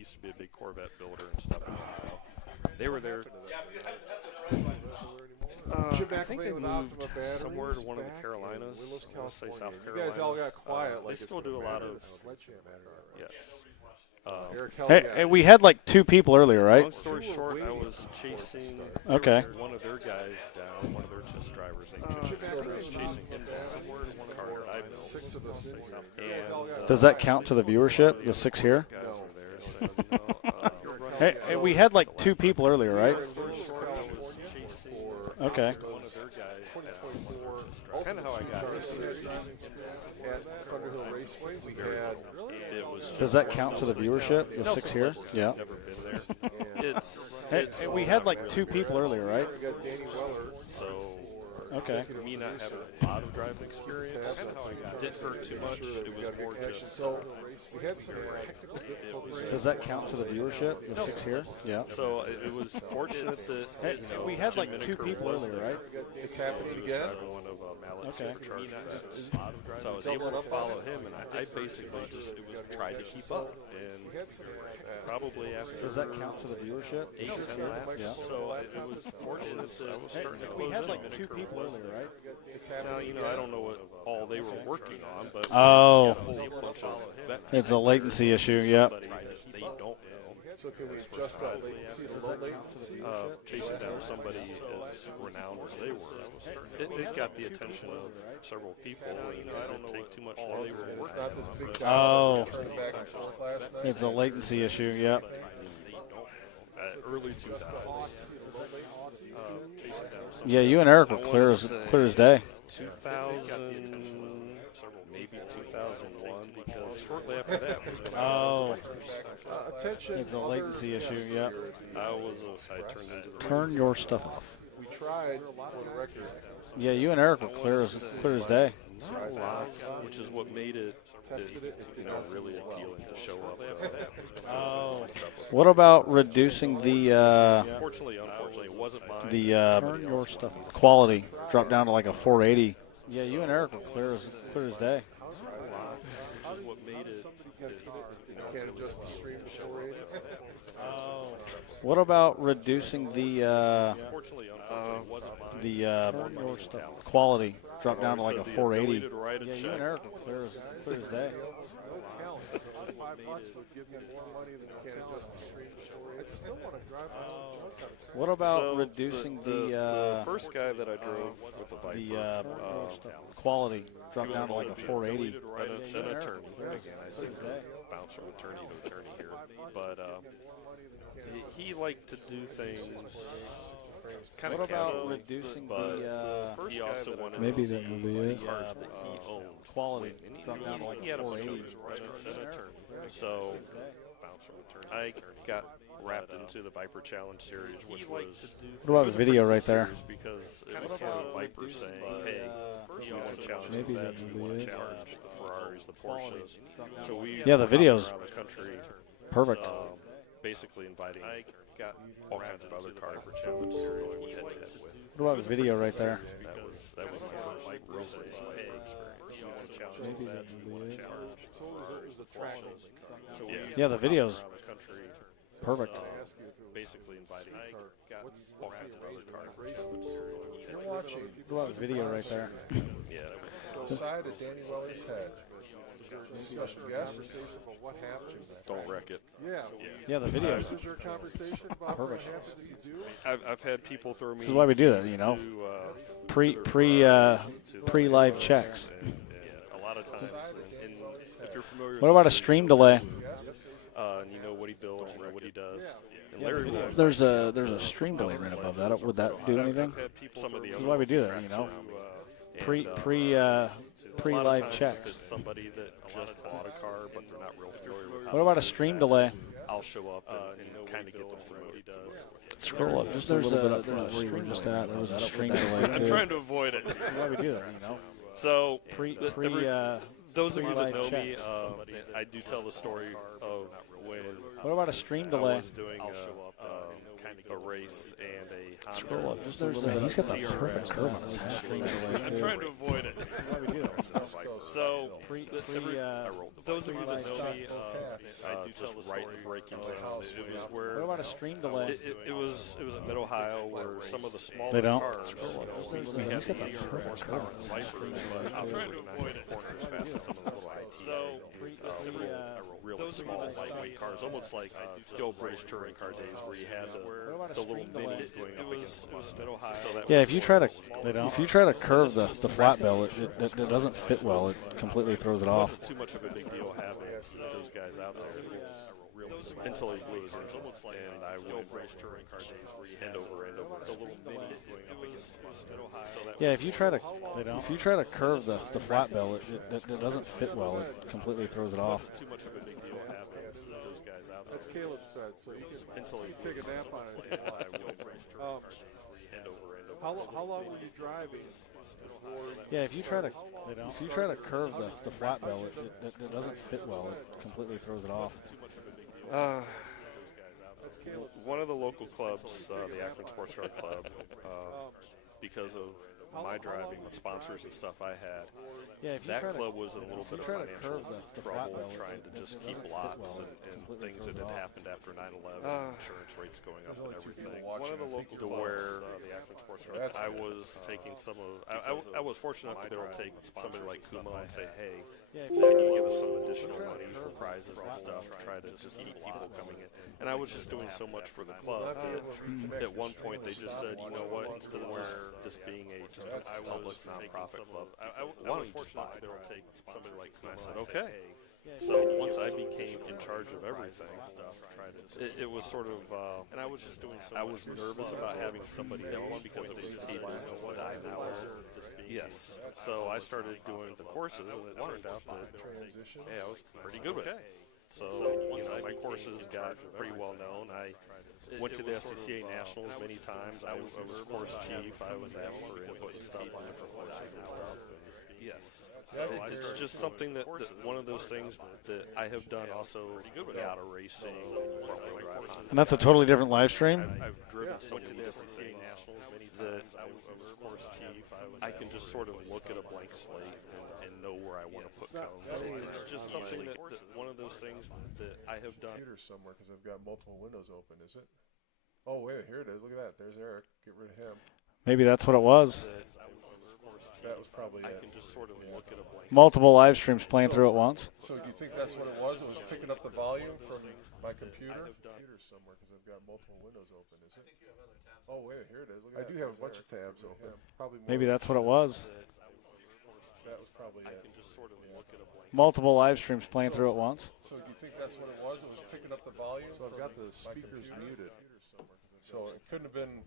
used to be a big Corvette builder and stuff. They were there. I think they moved somewhere to one of the Carolinas. I want to say South Carolina. You guys all got quiet. They still do a lot of. Yes. Hey, we had like 2 people earlier, right? Long story short, I was chasing one of their guys down, one of their test drivers. I was chasing him down somewhere to one of the car that I built. 6 of us. And, Does that count to the viewership, the 6 here? guys were there, so, you know, Hey, we had like 2 people earlier, right? long story short, I was chasing Okay. one of their guys down. Kind of how I got here. At Thunderhill Raceway, we had. It was Does that count to the viewership, the 6 here? Yeah. never been there. Hey, we had like 2 people earlier, right? We got Danny Weller. So Okay. me not having a lot of driving experience, didn't hurt too much. It was more just. So we had some technical difficulties. Does that count to the viewership, the 6 here? Yeah. So it was fortunate that Hey, we had like 2 people earlier, right? It's happening again. One of Malik's Okay. superchargers. So I was able to follow him, and I basically just tried to keep up. And probably after Does that count to the viewership? 8, 10 laps. Yeah. So it was fortunate that I was starting to close We had in like on 2 people earlier, right? Now, you know, I don't know what all they were working on, but Oh, a whole bunch of it's a latency issue. Yep. somebody that they don't know. So can we adjust that latency to low latency? Chasing down somebody as renowned as they were. It got the attention of several people. You know, I don't take too much longer. They were It's working not this big on, guy Oh. turning back and forth last night. It's a latency issue. Yep. early 2000s. Chasing down somebody. Yeah, you and Eric were clear as day. 2000, maybe 2001, because shortly after that was when Oh, Attention. it's a latency issue. Yep. I turned into the Turn your stuff off. We tried for the record. Yeah, you and Eric were clear as day. not a lot, which is what made it, you know, really appealing to show up. Oh. What about reducing the Unfortunately, it wasn't mine. turn your stuff quality? Drop down to like a 480. Yeah, you and Eric were clear as day. Which is what made it, you know, Can't adjust the stream to 480. Oh. What about reducing the unfortunately, it wasn't mine. quality? Drop down to like a The 480. ability to write a Yeah, you check. and Eric were clear as day. No talent. $5 would give you more money than you can't adjust the stream to 480. I'd still want to drive What about So reducing the first guy that I drove with a Viper, quality? Drop he was down to like a supposed to be 480. ability to write an attorney. Again, I see bounce from attorney to attorney here, but he liked to do things kind What of about casually, reducing but the he also wanted maybe to that see would be it. cars that he owned. quality? And Drop down to like he a had a bunch of 480. others, right? An attorney. So I got wrapped into the Viper Challenge series, which was What about the video right there? because it was sort of Viper saying, "Hey, you want to challenge Maybe the that Vets, would we want be to it. challenge the Ferraris, the Porsches." So we Yeah, the video's around the country, perfect. basically inviting all kinds of other cars for challenge series going head to head with. What about the video right there? That was the first Viper saying, "Hey, you want to challenge Maybe the that Vets, would we be want to it. challenge So it was the track. So Yeah, the video's around the country, perfect. basically inviting all kinds of other cars for challenge series going head You're to head. watching What about the video right there? Yeah, the side of Danny Weller's head. Special guest. What happened? don't wreck it. Yeah. Yeah, the video's Was there a conversation about what Perfect. happened that you do? I've had people throw me. This is why we do that, you know. Pre live checks. And a lot of times, and if you're familiar What about a stream delay? and you know what he builds, you know what he does. And Larry and I There's a stream delay right above that. Would that do anything? had people some of the This is other why we do that, you know. Pre live checks. It's somebody that just bought a car, but they're not real familiar with how What about a stream delay? I'll show up and kind of get them through what he does. Scroll up just a little bit up from where you were just at. There was a stream delay I'm too. trying to avoid it. This is why we do that, you know. So Pre those of you that live know me, checks. I do tell the story of when What about a stream I delay? was doing kind kind of a race and a Scroll Honda. up. Just there's he's got the perfect curve on his hat. I'm trying to avoid it. So, those of you that know me, I do tell the story breaking down. It was where What about a stream delay? it was in Mid-Ohio where some of the smaller They don't? cars, we had the 0 horsepower Vipers, but I'm trying to avoid it. Corner as fast as some of the little really small, lightweight cars, almost like the old British touring car days where you had the little minis going up against Mid-Ohio. Yeah, if you try to curve the flat bell, it doesn't fit well. It completely throws it off. Too much of a big deal having those guys out there until he was and I would race touring car days where you hand over the little minis going up against Mid-Ohio. Yeah, if you try to curve the flat bell, it doesn't fit well. It completely throws it off. Too much of a big deal having those guys out there. That's Caleb's bed, so you can take a nap on it. How long were you driving? Yeah, if you try to curve the flat bell, it doesn't fit well. It completely throws it off. One of the local clubs, the Akron Sports Car Club, because of my driving with sponsors and stuff I had, that club was in a little bit of financial trouble trying to just keep lots and things that had happened after 9/11, insurance rates going up and everything. One of the local to where the Akron Sports Car Club, I was taking some of, I was fortunate enough to be able to take somebody like Kuma and say, hey, can you give us some additional money for prizes and stuff to try to just keep people coming in? And I was just doing so much for the club that at one point they just said, you know what, instead of this being just a public nonprofit club, I wanted to just buy it. Take somebody like Kuma. I said, okay. So once I became in charge of everything, it was sort of, and I was just doing so much. I was nervous about having somebody else because it was a business that I now own. Yes. So I started doing the courses, and it turned out that, hey, I was pretty good with it. So, my courses got pretty well known. I went to the SCCA Nationals many times. I was course chief. I was asked for input and stuff on different courses and stuff. Yes. So it's just something that one of those things that I have done also auto racing. And that's a totally different live stream. I've driven so to the SCCA Nationals many times. I was course chief. I can just sort of look at a blank slate and know where I want to put cones. It's just something that one of those things that I have done. Somewhere because I've got multiple windows open, is it? Oh, wait, here it is. Look at that. There's Eric. Get rid of him. Maybe that's what it was. That was probably I can just sort of look at a blank. Multiple live streams playing through at once. So do you think that's what it was? It was picking up the volume from my computer? Somewhere because I've got multiple windows open, is it? Oh, wait, here it is. Look at I do have a bunch of tabs open. Probably Maybe that's what it was. That was probably I can just sort of look at a blank. Multiple live streams playing through at once. So do you think that's what it was? It was picking up the volume? So I've got the speakers muted. So it couldn't have been.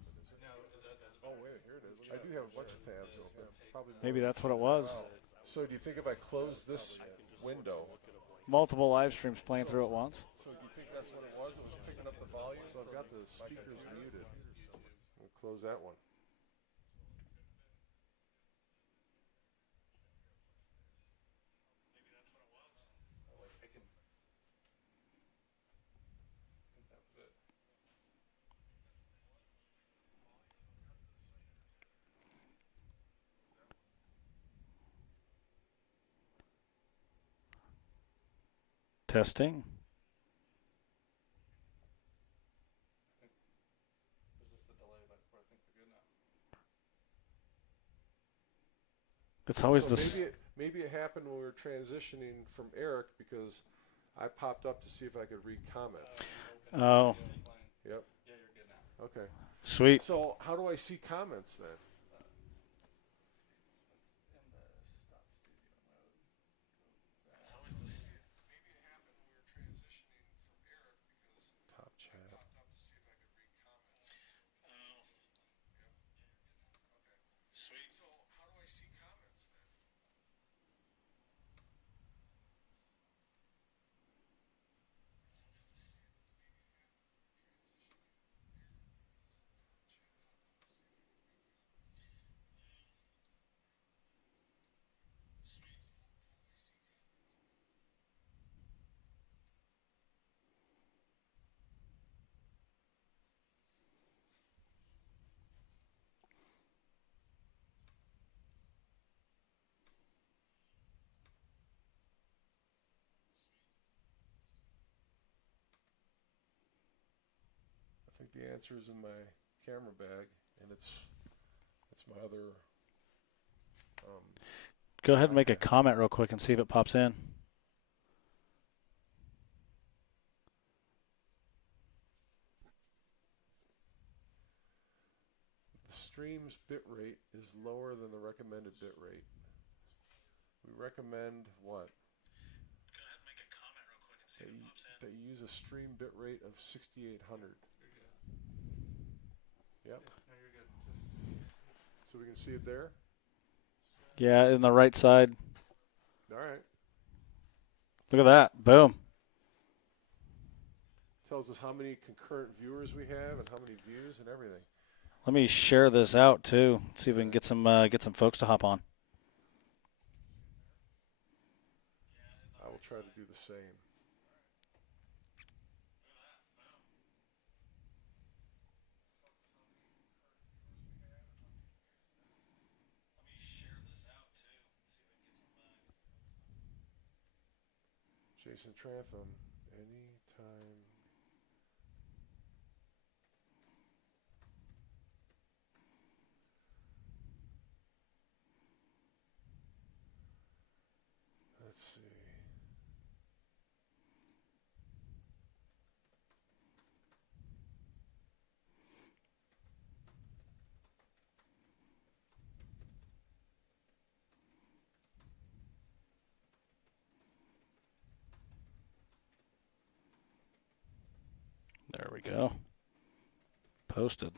Oh, wait, here it is. I do have a bunch of tabs open. Probably Maybe that's what it was. So do you think if I close this window? Multiple live streams playing through at once. So do you think that's what it was? It was picking up the volume? So I've got the speakers muted. We'll close that one. Testing. It's always this. Maybe it happened when we were transitioning from Eric because I popped up to see if I could read comments. Oh, Yep. Okay. sweet. So how do I see comments then? Top chat. think the answer is in my camera bag, and it's my other. Go ahead and make a comment real quick and see if it pops in. The stream's bit rate is lower than the recommended bit rate. We recommend what? Go ahead and make a comment real quick and see if it pops in. That you use a stream bit rate of 6,800. Yep. No, you're good. So we can see it there? Yeah, in the right side. All right. Look at that. Boom. Tells us how many concurrent viewers we have and how many views and everything. Let me share this out, too. See if we can get some folks to hop on. I will try to do the same. Jason Trantham, anytime. Let's see. There we go. Posted.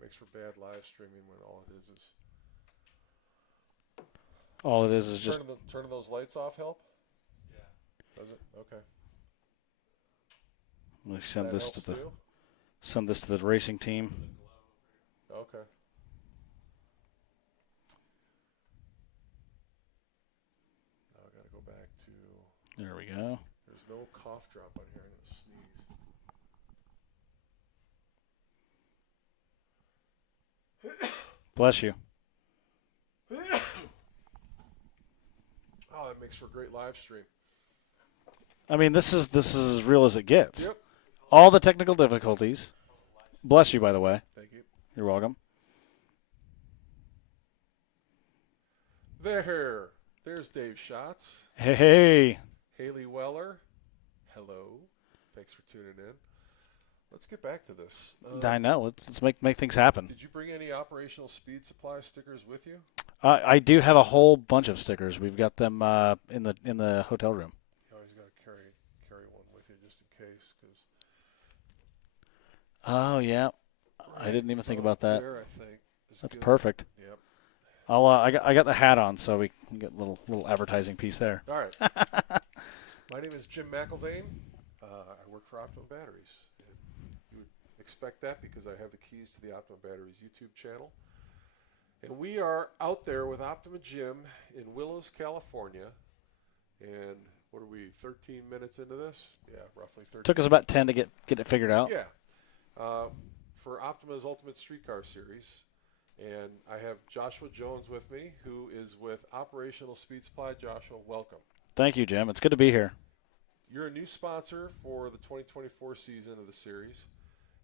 Makes for bad live streaming when all it is just turning those lights off. Help? Yeah. Does it? Okay. Let me send this to the racing team. Okay. Now I got to go back to. There we go. There's no cough drop on here. I'm going to sneeze. Bless you. Oh, that makes for a great live stream. I mean, this is as real as it gets. Yep. All the technical difficulties. Bless you, by the way. Thank you. You're welcome. There's Dave Schatz. Hey. Haley Weller. Hello. Thanks for tuning in. Let's get back to this. I know. Let's make things happen. Did you bring any operational speed supply stickers with you? I do have a whole bunch of stickers. We've got them in the hotel room. You always got to carry one with you just in case. Oh yeah, I didn't even think about that. There, I think. That's perfect. Yep. I got the hat on, so we can get a little advertising piece there. All right. My name is Jim McElvain. I work for Optima Batteries. You would expect that because I have the keys to the Optima Batteries YouTube channel. And we are out there with Optima Jim in Willows, California. And what are we, 13 minutes into this? Yeah, roughly 13. Took us about 10 to get it figured out. Yeah. For Optima's Ultimate Streetcar Series. And I have Joshua Jones with me, who is with Operational Speed Supply. Joshua, welcome. Thank you, Jim. It's good to be here. You're a new sponsor for the 2024 season of the series,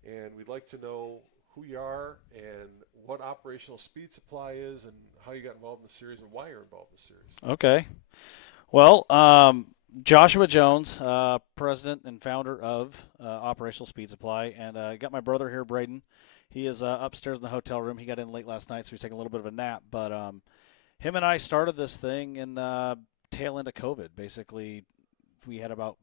and we'd like to know who you are and what Operational Speed Supply is and how you got involved in the series and why you're involved in the series. Okay. Well, Joshua Jones, president and founder of Operational Speed Supply, and I got my brother here, Braden. He is upstairs in the hotel room. He got in late last night, so he's taking a little bit of a nap. But him and I started this thing in tail end of COVID. Basically, we had about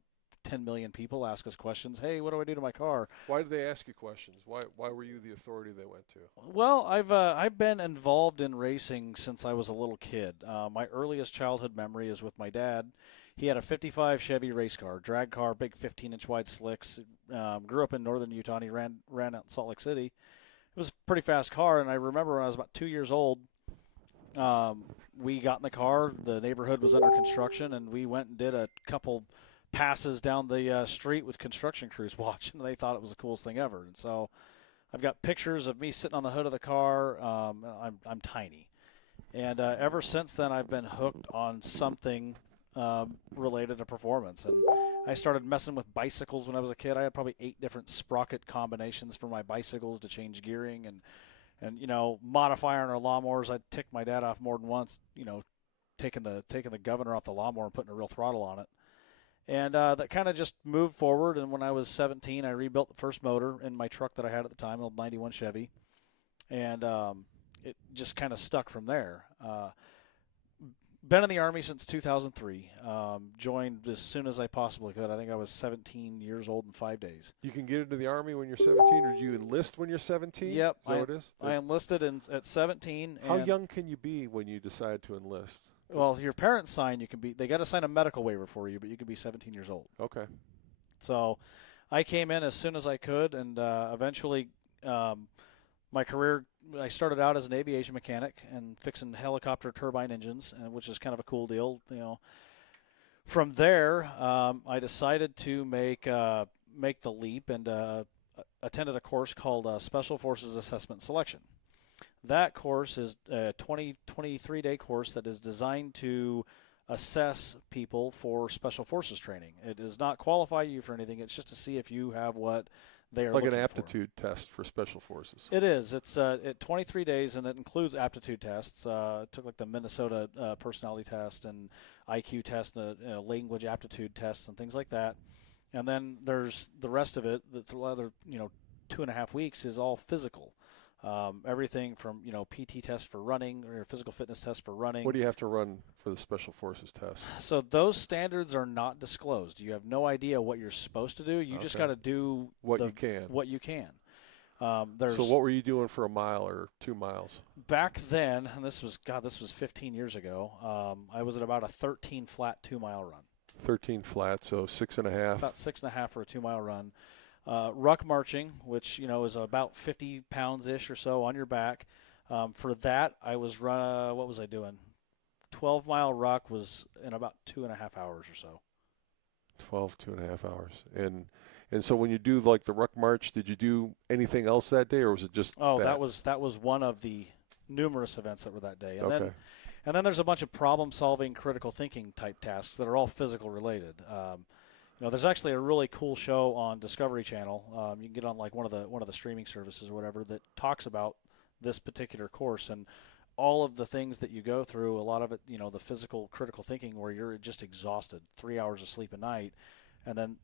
10 million people ask us questions. Hey, what do I do to my car? Why did they ask you questions? Why were you the authority they went to? Well, I've been involved in racing since I was a little kid. My earliest childhood memory is with my dad. He had a 55 Chevy race car, drag car, big 15-inch wide slicks. Grew up in northern Utah, and he ran out in Salt Lake City. It was a pretty fast car, and I remember when I was about 2 years old, we got in the car. The neighborhood was under construction, and we went and did a couple passes down the street with construction crews watching. They thought it was the coolest thing ever. And so I've got pictures of me sitting on the hood of the car. I'm tiny. And ever since then, I've been hooked on something related to performance. And I started messing with bicycles when I was a kid. I had probably 8 different sprocket combinations for my bicycles to change gearing and modifying our lawnmowers. I'd ticked my dad off more than once, taking the governor off the lawnmower and putting a real throttle on it. And that kind of just moved forward. And when I was 17, I rebuilt the first motor in my truck that I had at the time, an old 91 Chevy. And it just kind of stuck from there. Been in the Army since 2003. Joined as soon as I possibly could. I think I was 17 years old in 5 days. You can get into the Army when you're 17, or do you enlist when you're 17? Yep. Is that what it is? I enlisted at 17. How young can you be when you decide to enlist? Well, your parents sign, they got to sign a medical waiver for you, but you can be 17 years old. Okay. So I came in as soon as I could, and eventually my career, I started out as an aviation mechanic and fixing helicopter turbine engines, which is kind of a cool deal. From there, I decided to make the leap and attended a course called Special Forces Assessment Selection. That course is a 23-day course that is designed to assess people for Special Forces training. It does not qualify you for anything. It's just to see if you have what they are like looking an for. aptitude test for Special Forces. It is. It's 23 days, and it includes aptitude tests. Took like the Minnesota personality test and IQ test, language aptitude tests, and things like that. And then there's the rest of it. The other 2.5 weeks is all physical. Everything from PT test for running or physical fitness test for running. What do you have to run for the Special Forces test? So those standards are not disclosed. You have no idea what you're supposed to do. You just got to do what you can. What you can. So what were you doing for a mile or 2 miles? Back then, and this was 15 years ago. I was at about a 13 flat 2 mile run. 13 flat, so 6.5. About 6.5 for a 2 mile run. Ruck marching, which is about 50 pounds-ish or so on your back. For that, I was what was I doing? 12-mile ruck was in about 2.5 hours or so. 2.5 hours. And so when you do like the ruck march, did you do anything else that day, or was it just that was one of the numerous events that were that day. And then there's a bunch of problem-solving, critical thinking type tasks that are all physical related. There's actually a really cool show on Discovery Channel. You can get on like one of the streaming services or whatever that talks about this particular course and all of the things that you go through. A lot of it, the physical critical thinking where you're just exhausted, 3 hours of sleep a night, and then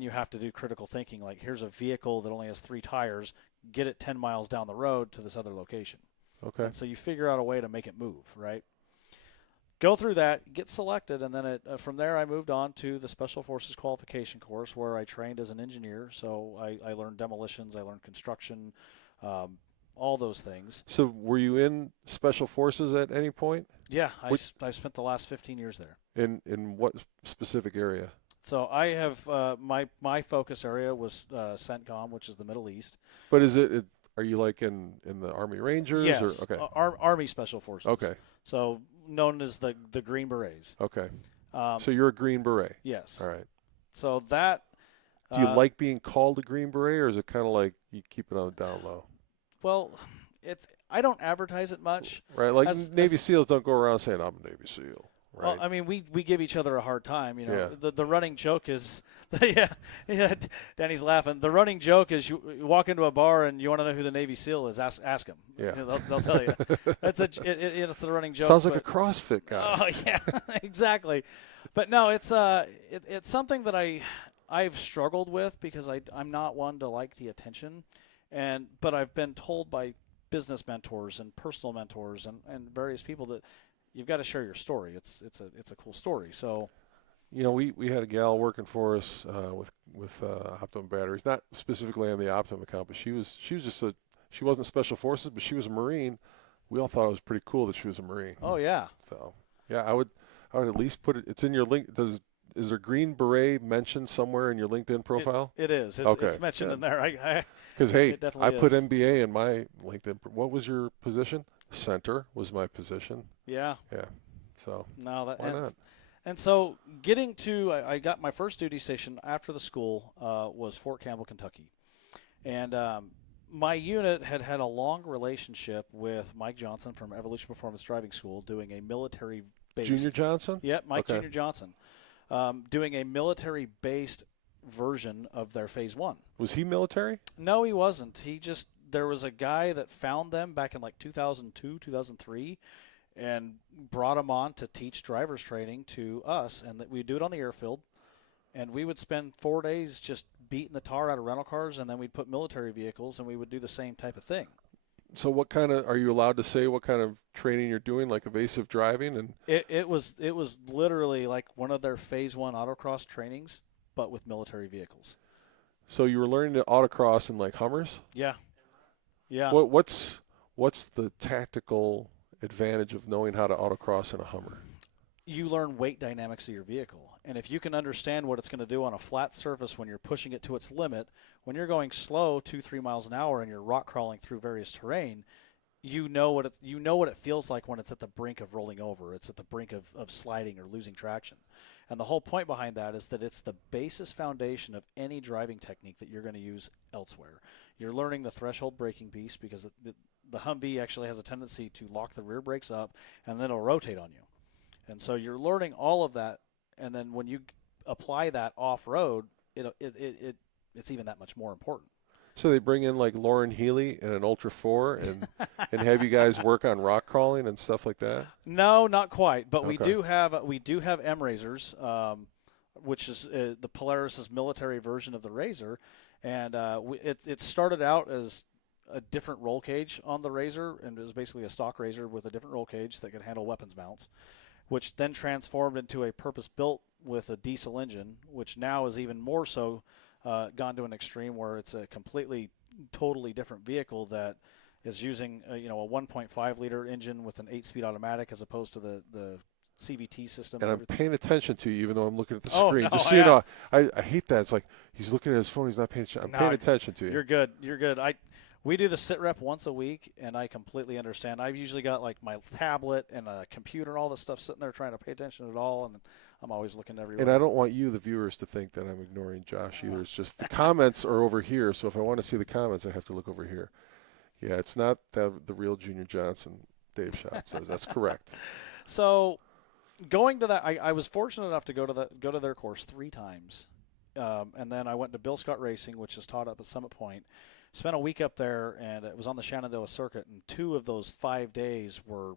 you have to do critical thinking like here's a vehicle that only has 3 tires, get it 10 miles down the road to this other location. Okay. And so you figure out a way to make it move, right? Go through that, get selected, and then from there I moved on to the Special Forces Qualification course where I trained as an engineer. So I learned demolitions, I learned construction, all those things. So were you in Special Forces at any point? Yeah, I spent the last 15 years there. In what specific area? So I have my focus area was CENTCOM, which is the Middle East. But are you like in the Army Rangers? Yes, or, okay. Army Special Forces. Okay. So known as the Green Berets. Okay. So you're a Green Beret. Yes. All right. So that. Do you like being called a Green Beret, or is it kind of like you keep it on the down low? Well, I don't advertise it much. Right. Like Navy SEALs don't go around saying I'm a Navy SEAL. Right. Well, I mean, we give each other a hard time. Yeah. The running joke is, yeah, Danny's laughing. The running joke is you walk into a bar and you want to know who the Navy SEAL is, ask them. Yeah. They'll tell you. It's the running joke. Sounds like a CrossFit guy. Oh yeah, exactly. But no, it's something that I've struggled with because I'm not one to like the attention, but I've been told by business mentors and personal mentors and various people that you've got to share your story. It's a cool story. So, we had a gal working for us with Optimum batteries, not specifically on the Optimum account, but she wasn't Special Forces, but she was a Marine. We all thought it was pretty cool that she was a Marine. Oh yeah. So yeah, I would at least put it. It's in your link. Is there Green Beret mentioned somewhere in your LinkedIn profile? It is. It's mentioned in there. Because hey, I put is. MBA in my LinkedIn. What was your position? Center was my position. Yeah. Yeah. So no, why not? And so getting to, I got my first duty station after the school was Fort Campbell, Kentucky, and my unit had a long relationship with Mike Johnson from Evolution Performance Driving School, doing a military-based. Junior Johnson? Yep, Mike Junior Johnson, doing a military-based version of their Phase 1. Was he military? No, he wasn't. There was a guy that found them back in like 2002, 2003, and brought him on to teach driver's training to us, and that we do it on the airfield, and we would spend 4 days just beating the tar out of rental cars, and then we'd put military vehicles, and we would do the same type of thing. So what kind of, are you allowed to say what kind of training you're doing, like evasive driving? And it was literally like one of their Phase 1 autocross trainings, but with military vehicles. So you were learning to autocross in like Hummers? Yeah. Yeah. What's the tactical advantage of knowing how to autocross in a Hummer? You learn weight dynamics of your vehicle. And if you can understand what it's going to do on a flat surface when you're pushing it to its limit, when you're going slow 2-3 miles an hour and you're rock crawling through various terrain, you know what it feels like when it's at the brink of rolling over. It's at the brink of sliding or losing traction. And the whole point behind that is that it's the basis foundation of any driving technique that you're going to use elsewhere. You're learning the threshold braking piece because the Humvee actually has a tendency to lock the rear brakes up and then it'll rotate on you. And so you're learning all of that, and then when you apply that off-road, it's even that much more important. So they bring in like Lauren Healy in an Ultra 4 and have you guys work on rock crawling and stuff like that? No, not quite. But Okay. we do have M-Razors, which is the Polaris's military version of the Razor, and it started out as a different roll cage on the Razor, and it was basically a stock Razor with a different roll cage that could handle weapons mounts, which then transformed into a purpose-built with a diesel engine, which now is even more so gone to an extreme where it's a completely, totally different vehicle that is using a 1.5-liter engine with an 8-speed automatic as opposed to the CVT system. And I'm paying attention to you even though I'm looking at the Oh, screen. no, Just so you know, I hate that. It's like he's looking at his phone. He's not paying attention. I'm paying attention to you. You're good. You're good. We do the sit rep once a week, and I completely understand. I've usually got like my tablet and a computer and all this stuff sitting there trying to pay attention at all, and I'm always looking everywhere. And I don't want you, the viewers, to think that I'm ignoring Josh either. It's just the comments are over here, so if I want to see the comments, I have to look over here. Yeah, it's not the real Junior Johnson, Dave Schott says. That's correct. So going to that, I was fortunate enough to go to their course 3 times, and then I went to Bill Scott Racing, which is taught up at Summit Point. Spent a week up there, and it was on the Shenandoah Circuit, and 2 of those 5 days were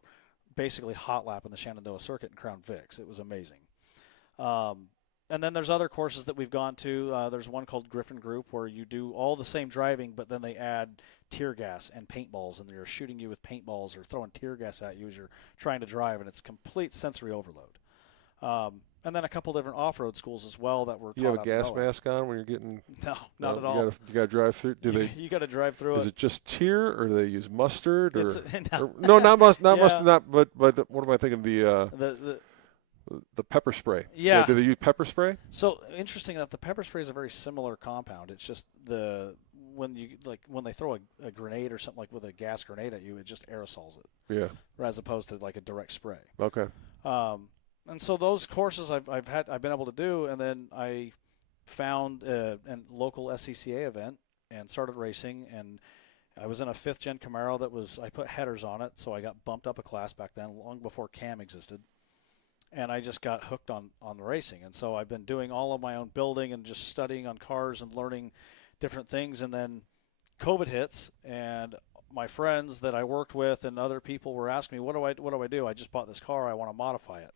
basically hot lap in the Shenandoah Circuit in Crown Vics. It was amazing. And then there's other courses that we've gone to. There's one called Griffin Group where you do all the same driving, but then they add tear gas and paintballs, and they're shooting you with paintballs or throwing tear gas at you as you're trying to drive, and it's complete sensory overload. And then a couple different off-road schools as well that were taught. You have a gas mask on when you're getting? No, not at all. You got to drive through. You got to drive through it. Is it just tear, or do they use mustard? No, not mustard. Yeah. But what am I thinking? The pepper spray. Yeah. Do they use pepper spray? So interesting enough, the pepper spray is a very similar compound. It's just when they throw a grenade or something like with a gas grenade at you, it just aerosols it. Yeah. As opposed to like a direct spray. Okay. And so those courses I've been able to do, and then I found a local SCCA event and started racing, and I was in a 5th gen Camaro I put headers on it, so I got bumped up a class back then, long before CAM existed, and I just got hooked on racing. And so I've been doing all of my own building and just studying on cars and learning different things, and then COVID hits, and my friends that I worked with and other people were asking me, what do I do? I just bought this car, I want to modify it.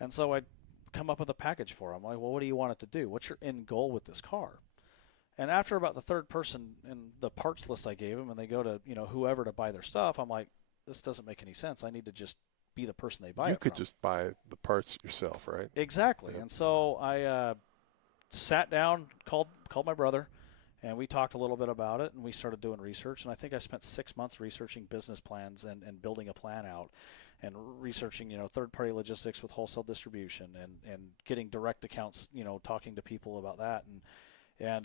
And so I'd come up with a package for them. Like, well, what do you want it to do? What's your end goal with this car? And after about the 3rd person in the parts list I gave them, and they go to whoever to buy their stuff, I'm like, this doesn't make any sense. I need to just be the person they buy it from. You could just buy the parts yourself, right? Exactly. Yeah. And so I sat down, called my brother, and we talked a little bit about it, and we started doing research. And I think I spent 6 months researching business plans and building a plan out, and researching, third-party logistics with wholesale distribution, and getting direct accounts, talking to people about that. And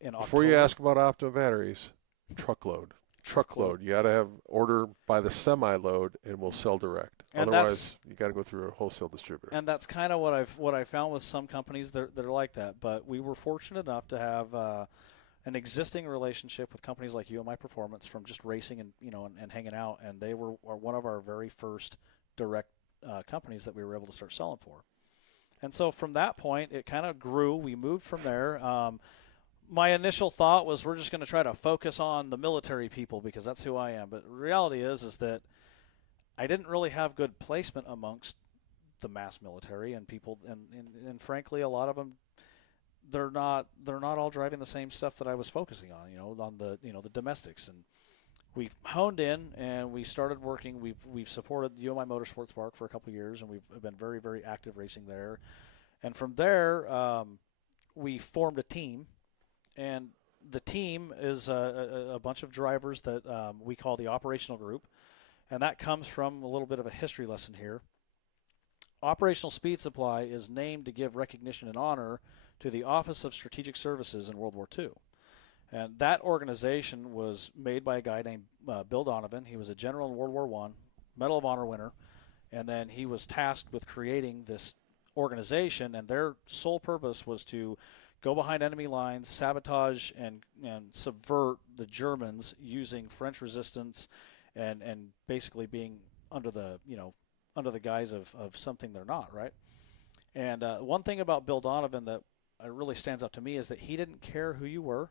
in October, before you ask about OPTIMA batteries, truckload. You got to have order by the semi-load, and we'll sell direct. And otherwise, you got to go through a wholesale distributor. And that's kind of what I found with some companies. They're like that. But we were fortunate enough to have an existing relationship with companies like UMI Performance from just racing and and hanging out, and they were one of our very first direct companies that we were able to start selling for. And so from that point, it kind of grew. We moved from there. My initial thought was we're just going to try to focus on the military people because that's who I am. But the reality is that I didn't really have good placement amongst the mass military and people, and frankly, a lot of them, they're not all driving the same stuff that I was focusing on, on the the domestics. And we've honed in and we started working. We've supported UMI Motorsports Park for a couple of years, and we've been very, very active racing there. And from there, we formed a team. And the team is a bunch of drivers that we call the operational group. And that comes from a little bit of a history lesson here. Operational Speed Supply is named to give recognition and honor to the Office of Strategic Services in World War II. And that organization was made by a guy named Bill Donovan. He was a general in World War I, Medal of Honor winner. And then he was tasked with creating this organization, and their sole purpose was to go behind enemy lines, sabotage and subvert the Germans using French resistance and basically being under the guise of something they're not, right? And one thing about Bill Donovan that really stands out to me is that he didn't care who you were.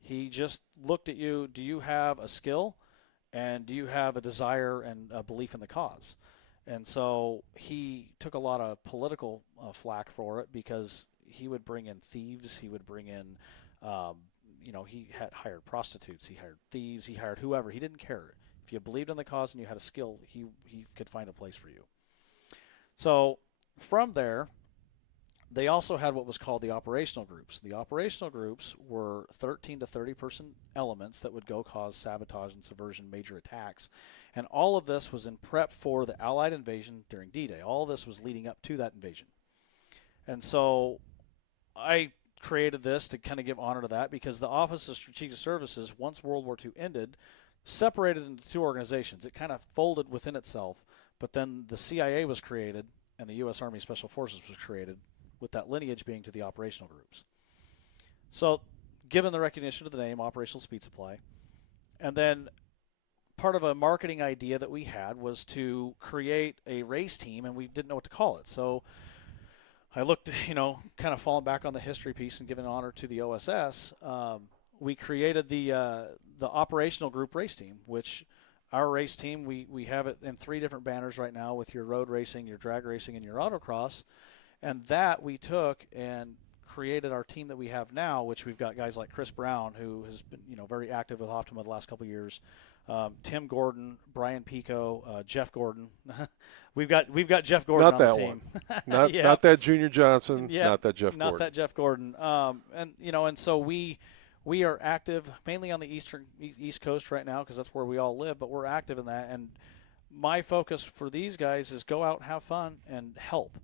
He just looked at you. Do you have a skill, and do you have a desire and a belief in the cause? And so he took a lot of political flack for it because he would bring in thieves. He would bring in, he had hired prostitutes. He hired thieves. He hired whoever. He didn't care. If you believed in the cause and you had a skill, he could find a place for you. So from there, they also had what was called the operational groups. The operational groups were 13 to 30-person elements that would go cause sabotage and subversion, major attacks. And all of this was in prep for the Allied invasion during D-Day. All this was leading up to that invasion. And so I created this to kind of give honor to that because the Office of Strategic Services, once World War II ended, separated into two organizations. It kind of folded within itself, but then the CIA was created and the U.S. Army Special Forces was created, with that lineage being to the operational groups. So given the recognition of the name, Operational Speed Supply, and then part of a marketing idea that we had was to create a race team, and we didn't know what to call it. So I looked, kind of falling back on the history piece and giving honor to the OSS, we created the operational group race team, which our race team, we have it in 3 different banners right now with your road racing, your drag racing, and your autocross. And that we took and created our team that we have now, which we've got guys like Chris Brown, who has been very active with Optima the last couple of years, Tim Gordon, Brian Pico, Jeff Gordon. we've got Jeff Gordon not on that the team. One. Not that Junior Johnson. Yeah, not that Jeff Gordon. Not that Jeff Gordon. And so we are active mainly on the East Coast right now because that's where we all live. But we're active in that. And my focus for these guys is go out and have fun and help.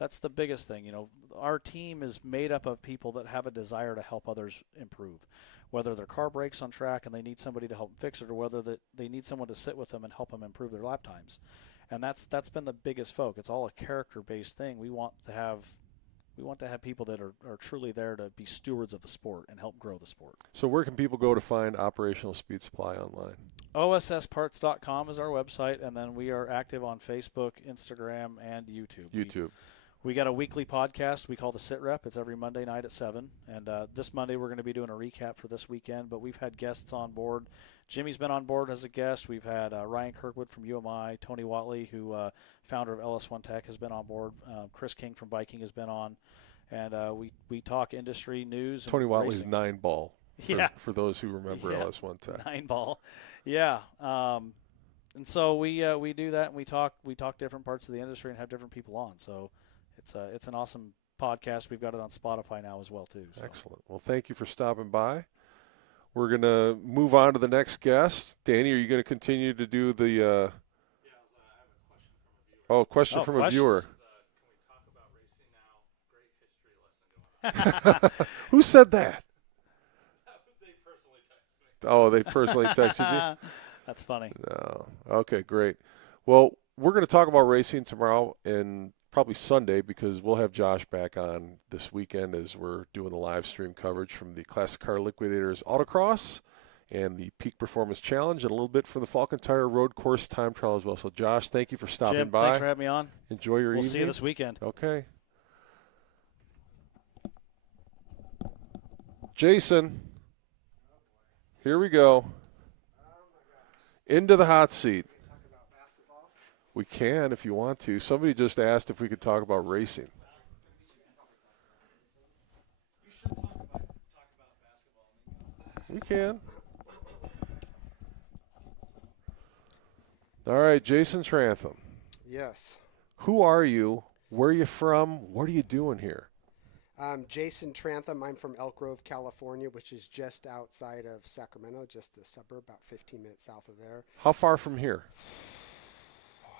That's the biggest thing. Our team is made up of people that have a desire to help others improve, whether their car breaks on track and they need somebody to help fix it, or whether they need someone to sit with them and help them improve their lap times. And that's been the biggest focus. It's all a character-based thing. We want to have people that are truly there to be stewards of the sport and help grow the sport. So where can people go to find Operational Speed Supply online? OSSparts.com is our website, and then we are active on Facebook, Instagram, and YouTube. We got a weekly podcast we call the Sit Rep. It's every Monday night at 7. And this Monday we're going to be doing a recap for this weekend. But we've had guests on board. Jimmy's been on board as a guest. We've had Ryan Kirkwood from UMI. Tony Watley, who founder of LS1 Tech, has been on board. Chris King from Viking has been on. And we talk industry news. Tony Watley's 9-ball. Yeah. For those who remember LS1 Tech. 9-ball. Yeah. And so we do that, and we talk different parts of the industry and have different people on. So it's an awesome podcast. We've got it on Spotify now as well, too. So. Excellent. Well, thank you for stopping by. We're going to move on to the next guest. Danny, are you going to continue to do the I have a question from a viewer. Question from a viewer. Can we talk about racing now? Great history lesson going on. Who said that? They personally texted me. Oh, they personally texted you? That's funny. No. Okay, great. Well, we're going to talk about racing tomorrow in probably Sunday, because we'll have Josh back on this weekend as we're doing the live stream coverage from the Classic Car Liquidators Autocross and the Peak Performance Challenge, and a little bit from the Falcon Tire Road Course Time Trial as well. So, Josh, thank you for stopping Jim, by. thanks for having me on. Enjoy your evening. We'll see you this weekend. Okay. Jason, here we go. Into the hot seat. We can if you want to. Somebody just asked if we could talk about racing. We can. All right, Jason Trantham. Yes. Who are you? Where are you from? What are you doing here? Jason Trantham. I'm from Elk Grove, California, which is just outside of Sacramento, just the suburb, about 15 minutes south of there. How far from here?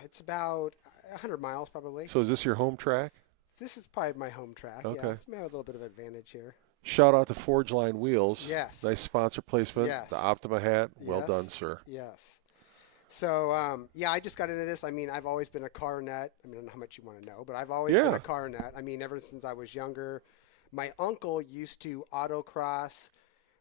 It's about 100 miles, probably. So is this your home track? This is probably my home track. Okay. Yeah, it's maybe a little bit of advantage here. Shout out to Forge Line Wheels. Yes. Nice sponsor placement. Yes. The Optima hat. Well Yes. done, sir. Yes. So, yeah, I just got into this. I mean, I've always been a car nut. I mean, I don't know how much you want to know, but I've always been a car nut. I mean, ever since I was younger. My uncle used to autocross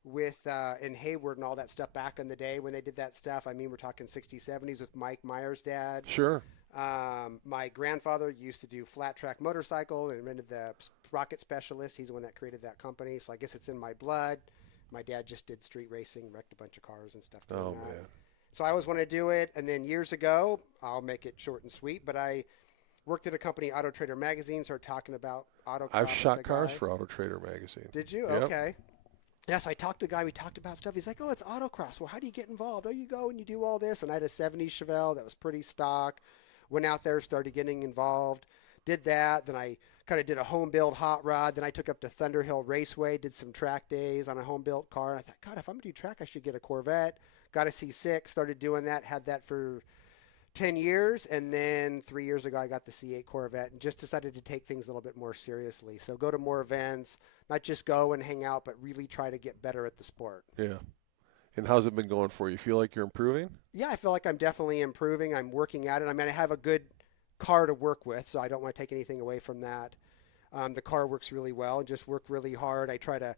with in Hayward and all that stuff back in the day when they did that stuff. I mean, we're talking 60s, 70s with Mike Meyer's dad. Sure. My grandfather used to do flat track motorcycle and invented the rocket specialist. He's the one that created that company. So I guess it's in my blood. My dad just did street racing, wrecked a bunch of cars and stuff. Oh, that. man. So I always wanted to do it. And then years ago, I'll make it short and sweet, but I worked at a company, Auto Trader Magazine, started talking about autocross. I've shot cars for Auto Trader Magazine. Did you? Yep. Okay. Yeah, so I talked to a guy. We talked about stuff. He's like, oh, it's autocross. Well, how do you get involved? Oh, you go and you do all this. And I had a 70s Chevelle that was pretty stock. Went out there, started getting involved. Did that. Then I kind of did a home-built hot rod. Then I took up to Thunderhill Raceway, did some track days on a home-built car. And I thought, God, if I'm going to do track, I should get a Corvette. Got a C6, started doing that, had that for 10 years. And then 3 years ago, I got the C8 Corvette and just decided to take things a little bit more seriously. So go to more events, not just go and hang out, but really try to get better at the sport. Yeah. And how's it been going for you? You feel like you're improving? Yeah, I feel like I'm definitely improving. I'm working at it. I mean, I have a good car to work with, so I don't want to take anything away from that. The car works really well and just work really hard. I try to,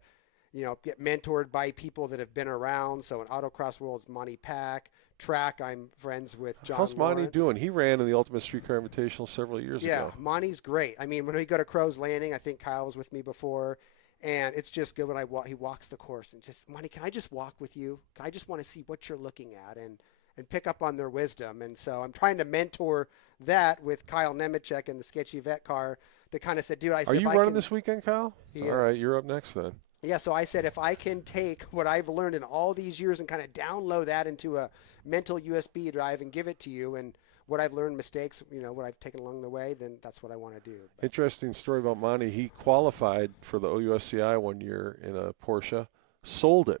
get mentored by people that have been around. So in autocross world, it's Monty Pack. Track, I'm friends with John How's Monty Lawrence. doing? He ran in the Ultimate Streetcar Invitational several years ago. Yeah, Monty's great. I mean, when we go to Crow's Landing, I think Kyle was with me before, and it's just good when he walks the course and just, Monty, can I just walk with you? I just want to see what you're looking at and pick up on their wisdom. And so I'm trying to mentor that with Kyle Nemechek in the sketchy vet car to kind of say, dude, I said, Are you running this weekend, Kyle? He All right, is. you're up next then. Yeah, so I said if I can take what I've learned in all these years and kind of download that into a mental USB drive and give it to you, and what I've learned, mistakes, what I've taken along the way, then that's what I want to do. Interesting story about Monty. He qualified for the OUSCI one year in a Porsche, sold it,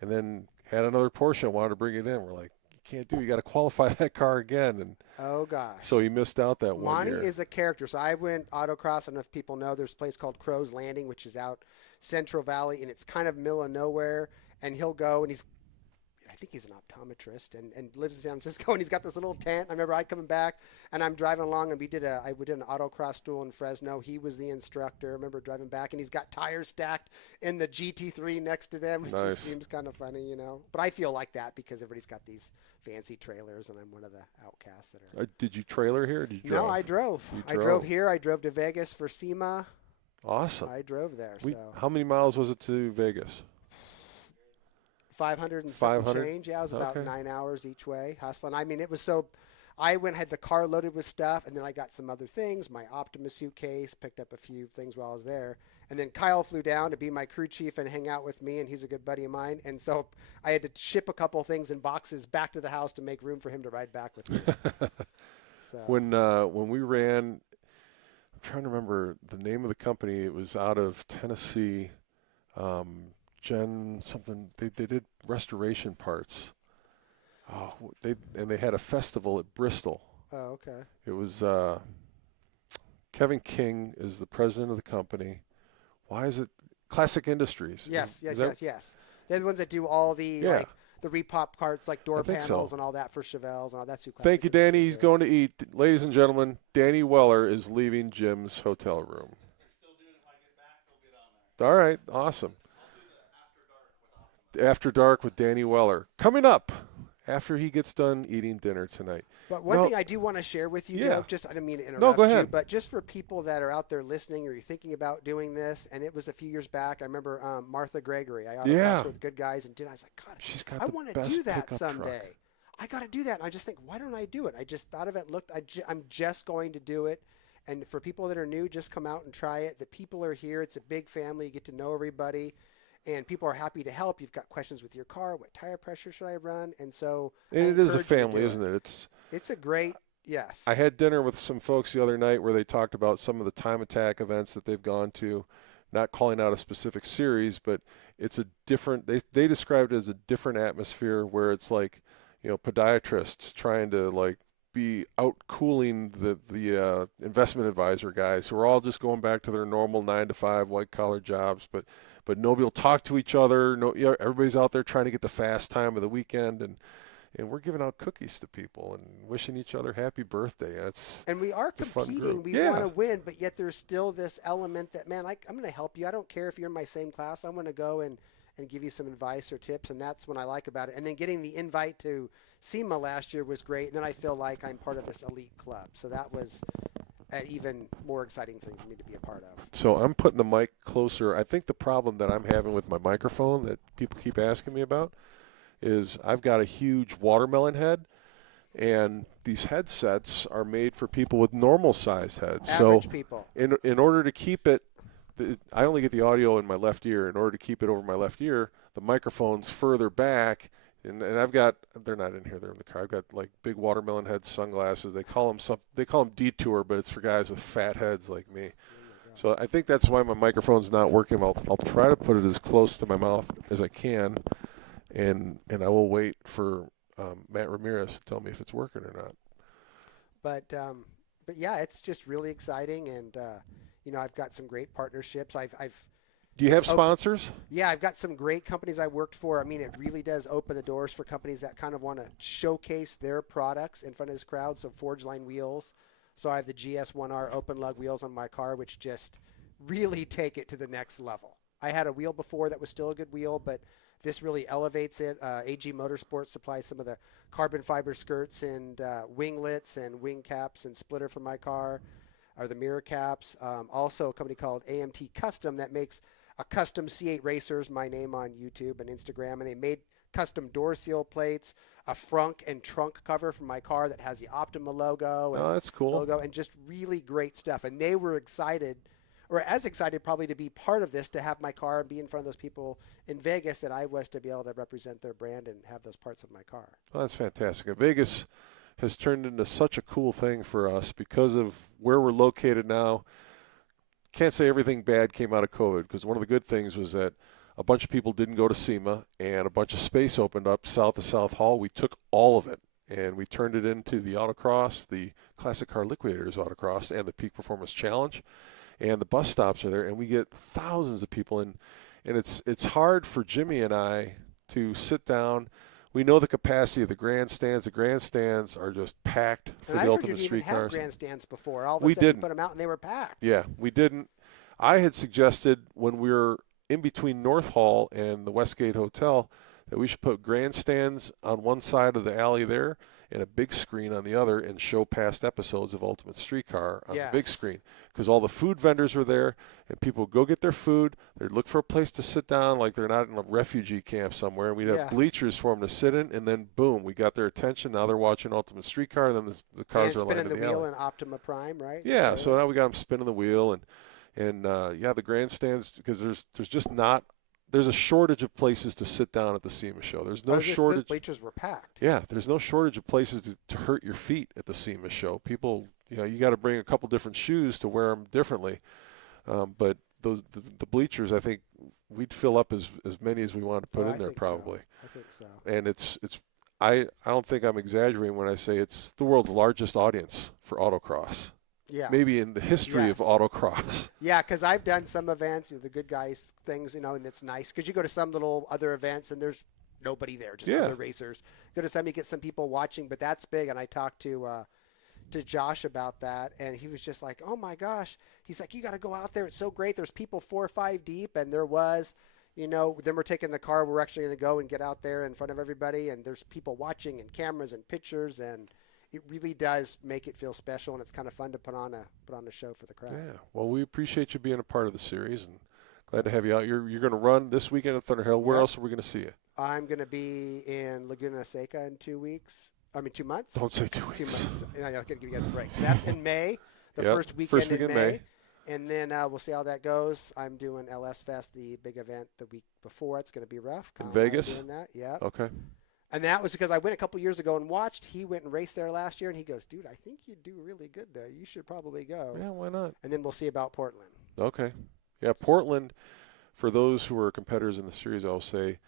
and then had another Porsche and wanted to bring it in. We're like, you can't do it. You got to qualify that car again. And oh, gosh. so he missed out that one year. Monty is a character. So I went autocross. I don't know if people know, there's a place called Crow's Landing, which is out Central Valley, and it's kind of middle of nowhere. And he'll go, and I think he's an optometrist and lives in San Francisco, and he's got this little tent. I remember I coming back, and I'm driving along, and we did an autocross duel in Fresno. He was the instructor. I remember driving back, and he's got tires stacked in the GT3 next to them, which just seems kind of funny, But I feel like that because everybody's got these fancy trailers, and I'm one of the outcasts that are. Did you trailer here? Or did you drive? No, I drove. You I drove here. I drove to Vegas for SEMA. Awesome. I drove there. How many miles was it to Vegas? 500 and 500? change. Yeah, it was about Okay. 9 hours each way hustling. I mean, it was so. I had the car loaded with stuff, and then I got some other things. My Optima suitcase, picked up a few things while I was there, and then Kyle flew down to be my crew chief and hang out with me, and he's a good buddy of mine. And so I had to ship a couple things in boxes back to the house to make room for him to ride back with me. So When we ran, I'm trying to remember the name of the company. It was out of Tennessee. Jen something. They did restoration parts. Oh, they had a festival at Bristol. Oh, okay. It was Kevin King is the president of the company. Why is it Classic Industries? Yes. Is They're the ones that do all the the repop carts like door think panels so. and all that for Chevelles and all that's who. Thank you, Classic Danny. He's is. going to eat. Ladies and gentlemen, Danny Weller is leaving Jim's hotel room. All right, awesome. After Dark with Danny Weller. Coming up after he gets done eating dinner tonight. But one thing I do want to share with you, Yeah. Joe, just I didn't mean to interrupt No, go you, ahead. but just for people that are out there listening or you're thinking about doing this, and it was a few years back, I remember Martha Gregory. I autographed her with Good Guys, and I was like, God, She's got I the want to best do that pickup someday. truck. I got to do that. And I just think, why don't I do it? I just thought of it, I'm just going to do it. And for people that are new, just come out and try it. The people are here. It's a big family. You get to know everybody. And people are happy to help. You've got questions with your car. What tire pressure should I run? And so And it is a family, isn't it? It's a great, yes. I had dinner with some folks the other night where they talked about some of the time attack events that they've gone to, not calling out a specific series, but it's a different, they described it as a different atmosphere where it's like, podiatrists trying to like be out cooling the investment advisor guys who are all just going back to their normal 9-to-5 white collar jobs, but nobody will talk to each other. Everybody's out there trying to get the fast time of the weekend, and we're giving out cookies to people and wishing each other happy birthday. And we are competing. We want to win, but yet there's still this element that, man, I'm going to help you. I don't care if you're in my same class. I'm going to go and give you some advice or tips, and that's what I like about it. And then getting the invite to SEMA last year was great, and then I feel like I'm part of this elite club. So that was an even more exciting thing for me to be a part of. So I'm putting the mic closer. I think the problem that I'm having with my microphone that people keep asking me about is I've got a huge watermelon head, and these headsets are made for people with normal size heads. Average people. In order to keep it, I only get the audio in my left ear. In order to keep it over my left ear, the microphone's further back, and I've got, they're not in here, they're in the car. I've got like big watermelon head sunglasses. They call them Detour, but it's for guys with fat heads like me. So I think that's why my microphone's not working. I'll try to put it as close to my mouth as I can, and I will wait for Matt Ramirez to tell me if it's working or not. But yeah, it's just really exciting, and I've got some great partnerships. Do you have sponsors? Yeah, I've got some great companies I worked for. I mean, it really does open the doors for companies that kind of want to showcase their products in front of this crowd. So Forge Line Wheels. So I have the GS1R open lug wheels on my car, which just really take it to the next level. I had a wheel before that was still a good wheel, but this really elevates it. AG Motorsports supplies some of the carbon fiber skirts and winglets and wing caps and splitter for my car, or the mirror caps. Also a company called AMT Custom that makes a custom C8 Racers, my name on YouTube and Instagram, and they made custom door seal plates, a frunk and trunk cover for my car that has the Optima logo. And that's cool. Logo, and just really great stuff. And they were excited, or as excited probably, to be part of this, to have my car and be in front of those people in Vegas that I was to be able to represent their brand and have those parts of my car. Well, that's fantastic. Vegas has turned into such a cool thing for us because of where we're located now. Can't say everything bad came out of COVID, because one of the good things was that a bunch of people didn't go to SEMA and a bunch of space opened up south of South Hall. We took all of it and we turned it into the autocross, the Classic Car Liquidators autocross, and the Peak Performance Challenge. And the bus stops are there, and we get thousands of people. And it's hard for Jimmy and I to sit down. We know the capacity of the grandstands. The grandstands are just packed for the Ultimate Street cars. I heard you didn't have grandstands before. All of a sudden you put them out and they were packed. Yeah, we didn't. I had suggested when we were in between North Hall and the Westgate Hotel that we should put grandstands on one side of the alley there and a big screen on the other and show past episodes of Ultimate Streetcar on the big screen, because all the food vendors were there and people would go get their food. They'd look for a place to sit down like they're not in a refugee camp somewhere, and we'd have bleachers for them to sit in, and then boom, we got their attention. Now they're watching Ultimate Streetcar, and then the cars are lined in the alley. Spinning the wheel in Optima Prime, right? Yeah, so now we got them spinning the wheel, and the grandstands, because there's just not. There's a shortage of places to sit down at the SEMA show. There's no shortage. Those bleachers were packed. Yeah, there's no shortage of places to hurt your feet at the SEMA show. People, you got to bring a couple different shoes to wear them differently. But the bleachers, I think we'd fill up as many as we want to put in there probably. So. I think so. And I don't think I'm exaggerating when I say it's the world's largest audience for autocross. Yeah. Maybe in the history of autocross. Yeah, because I've done some events, the Good Guys things, and it's nice because you go to some little other events and there's nobody there, just other racers. Go to Semi, get some people watching, but that's big. And I talked to Josh about that, and he was just like, oh my gosh. He's like, you got to go out there. It's so great. There's people 4 or 5 deep, and there was, then we're taking the car. We're actually going to go and get out there in front of everybody, and there's people watching and cameras and pictures, and it really does make it feel special, and it's kind of fun to put on a show for the crowd. Yeah. Well, we appreciate you being a part of the series, and glad to have you out. You're going to run this weekend at Thunderhill. Where else are we going to see you? I'm going to be in Laguna Seca in 2 weeks. 2 months. Don't say 2 weeks. 2 months. I'm going to give you guys a break. So that's in May, the first weekend in May. And then we'll see how that goes. I'm doing LS Fest, the big event, the week before. It's going to be rough. In Vegas? Doing that. Yeah. Okay. And that was because I went a couple years ago and watched. He went and raced there last year, and he goes, dude, I think you do really good there. You should probably go. Yeah, why not? And then we'll see about Portland. Okay. Yeah, Portland, for those who are competitors in the series, I'll say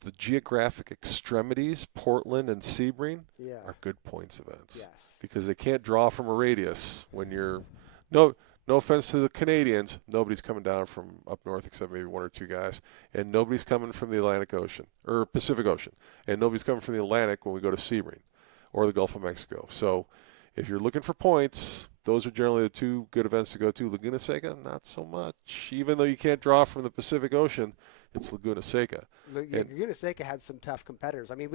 the geographic extremities, Portland and Sebring, are good points events. Yes. Because they can't draw from a radius when you're no offense to the Canadians, nobody's coming down from up north except maybe 1 or 2 guys, and nobody's coming from the Atlantic Ocean or Pacific Ocean, and nobody's coming from the Atlantic when we go to Sebring or the Gulf of Mexico. So if you're looking for points, those are generally the 2 good events to go to. Laguna Seca, not so much. Even though you can't draw from the Pacific Ocean, it's Laguna Seca. Laguna Seca had some tough competitors. I mean,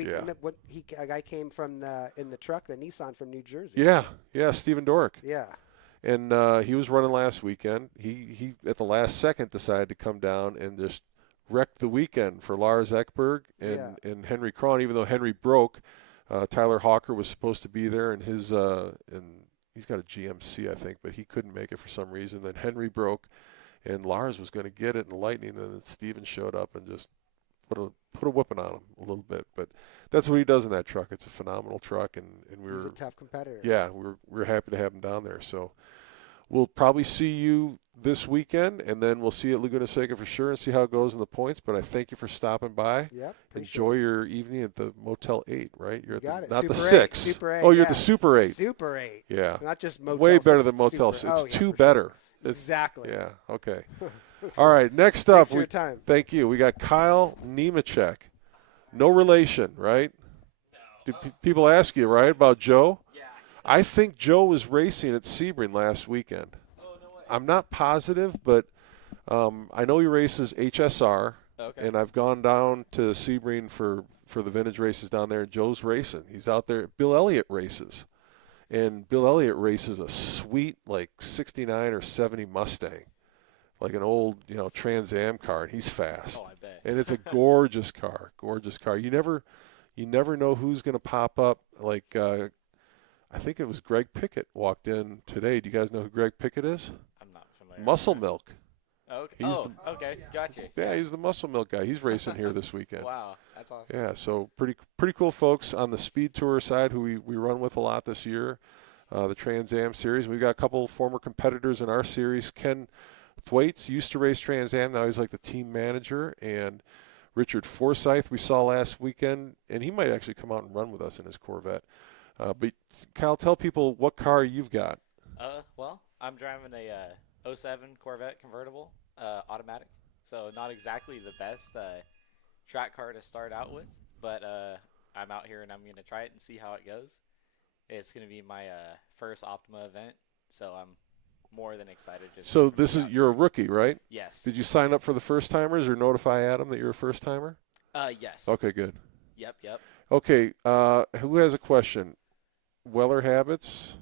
a guy came from in the truck, the Nissan from New Jersey. Yeah, Stephen Dorick. Yeah. And he was running last weekend. He at the last second decided to come down and just wrecked the weekend for Lars Ekberg and Henry Cron. Even though Henry broke, Tyler Hawker was supposed to be there, and he's got a GMC, I think, but he couldn't make it for some reason. Then Henry broke, and Lars was going to get it in the Lightning, and then Steven showed up and just put a whooping on him a little bit. But that's what he does in that truck. It's a phenomenal truck, and he's a tough competitor. Yeah, we're happy to have him down there. So we'll probably see you this weekend, and then we'll see you at Laguna Seca for sure and see how it goes in the points. But I thank you for stopping by. Yep. Enjoy your evening at the Motel 8, right? You're got it. Not Super the 8, 6. Super 8, oh, you're the Super 8. Super 8. Yeah. Not just Motel Way 6, better than Motel 6. It's 2 better. Sure. Exactly. Yeah, okay. All right, next up. Thanks for your time. Thank you. We got Kyle Nemechek. No relation, right? No. Do people ask you, right, about Joe? Yeah. I think Joe was racing at Sebring last weekend. Oh, no way. I'm not positive, but I know he races HSR, and I've gone down to Sebring for the vintage races down there, and Joe's racing. He's out there. Bill Elliott races, and Bill Elliott races a sweet, like, 69 or 70 Mustang, like an old, Trans Am car, and he's fast. Oh, I bet. And it's a gorgeous car, gorgeous car. You never know who's going to pop up. Like, I think it was Greg Pickett walked in today. Do you guys know who Greg Pickett is? I'm not familiar. Muscle Milk. Okay. Okay. Gotcha. Yeah, he's the Muscle Milk guy. He's racing here this weekend. Wow, that's awesome. Yeah, so pretty cool folks on the Speed Tour side who we run with a lot this year, the Trans Am series. We've got a couple of former competitors in our series. Ken Thwaites used to race Trans Am. Now he's like the team manager. And Richard Forsyth we saw last weekend, and he might actually come out and run with us in his Corvette. But Kyle, tell people what car you've got. Well, I'm driving a 07 Corvette convertible, automatic. So not exactly the best track car to start out with, but I'm out here and I'm going to try it and see how it goes. It's going to be my first Optima event, so I'm more than excited. So you're a rookie, right? Yes. Did you sign up for the first timers or notify Adam that you're a first timer? Yes. Okay, good. Yep. Okay, who has a question? Weller Habits?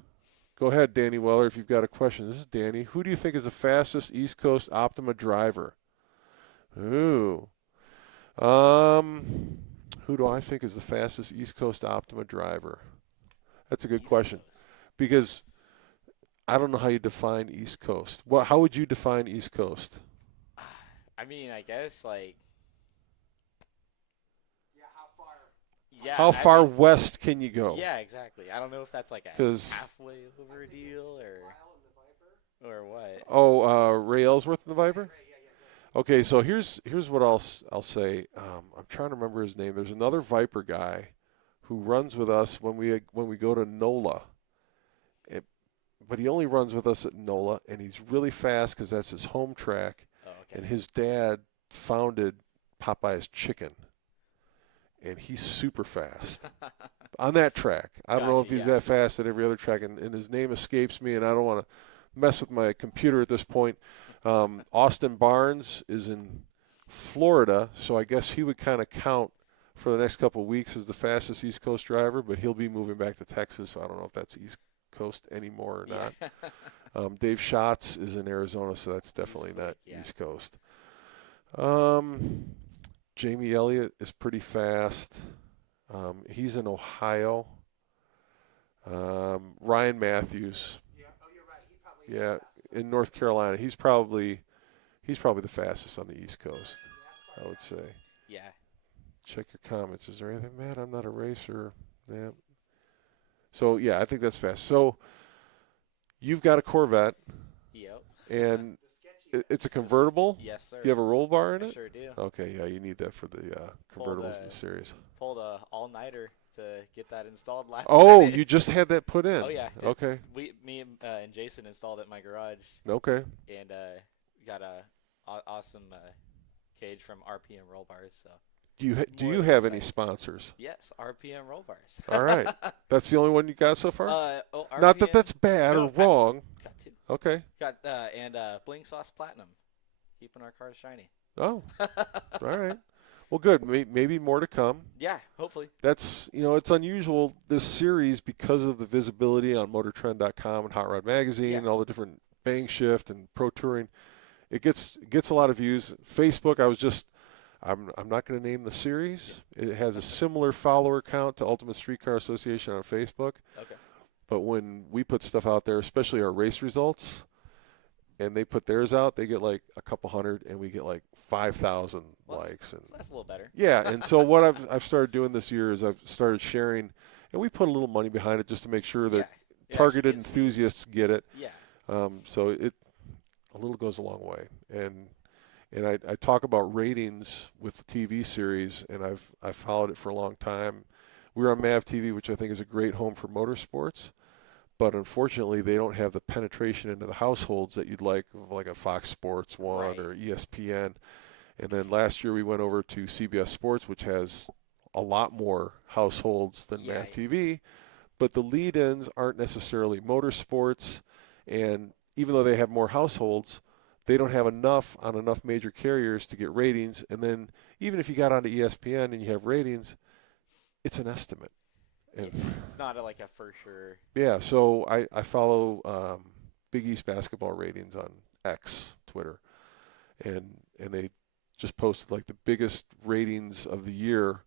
Go ahead, Danny Weller, if you've got a question. This is Danny. Who do you think is the fastest East Coast Optima driver? Ooh. Who do I think is the fastest East Coast Optima driver? That's a good question. Because I don't know how you define East Coast. How would you define East Coast? I mean, I guess, like... Yeah, how far west can you go? Yeah, exactly. I don't know if that's like a halfway over deal or what. Oh, Ray Ellsworth in the Viper? Okay, so here's what I'll say. I'm trying to remember his name. There's another Viper guy who runs with us when we go to NOLA. But he only runs with us at NOLA, and he's really fast because that's his home track. Oh, okay. And his dad founded Popeye's Chicken. and he's super fast on that track. I don't know if he's that fast at every other track, and his name escapes me, and I don't want to mess with my computer at this point. Austin Barnes is in Florida, so I guess he would kind of count for the next couple of weeks as the fastest East Coast driver, but he'll be moving back to Texas, so I don't know if that's East Coast anymore or not. Dave Schatz is in Arizona, so that's definitely not East Coast. Jamie Elliott is pretty fast. He's in Ohio. Ryan Matthews. Yeah, in North Carolina. He's probably the fastest on the East Coast, I would say. Yeah. Check your comments. Is there anything, Matt? I'm not a racer. Yeah. So, yeah, I think that's fast. So, you've got a Corvette. Yep. And it's a convertible? Yes, sir. You have a roll bar in it? I sure do. Okay, yeah, you need that for the convertibles in the series. Pulled a all-nighter to get that installed last minute. minute. You just had that put in? Oh, yeah. Okay. Me and Jason installed it in my garage. Okay. And got a awesome cage from RPM Roll Bars. So. Do you have any sponsors? Yes, RPM Roll Bars. All right. That's the only one you got so far? RPM, not that that's bad or wrong. Got two. Okay. Got and Bling Sauce Platinum, keeping our cars shiny. Oh. All right. Well, good. Maybe more to come. Yeah, hopefully. That's, it's unusual, this series, because of the visibility on MotorTrend.com and Hot Rod Magazine and all the different Bang Shift and Pro Touring. It gets a lot of views. Facebook, I'm not going to name the series. It has a similar follower count to Ultimate Streetcar Association on Facebook. Okay. But when we put stuff out there, especially our race results, and they put theirs out, they get like a couple hundred, and we get like 5,000 likes. And that's a little better. Yeah, and so what I've started doing this year is I've started sharing, and we put a little money behind it just to make sure that targeted enthusiasts get it. Yeah. So a little goes a long way, and I talk about ratings with the TV series, and I've followed it for a long time. We're on MAV TV, which I think is a great home for motorsports, but unfortunately they don't have the penetration into the households that you'd like a Fox Sports 1 or ESPN. And then last year we went over to CBS Sports, which has a lot more households than MAV TV, but the lead-ins aren't necessarily motorsports, and even though they have more households, they don't have enough on enough major carriers to get ratings. And then even if you got onto ESPN and you have ratings, it's an estimate. And it's not like a for sure. Yeah, so I follow Big East basketball ratings on X, Twitter, and they just posted like the biggest ratings of the year,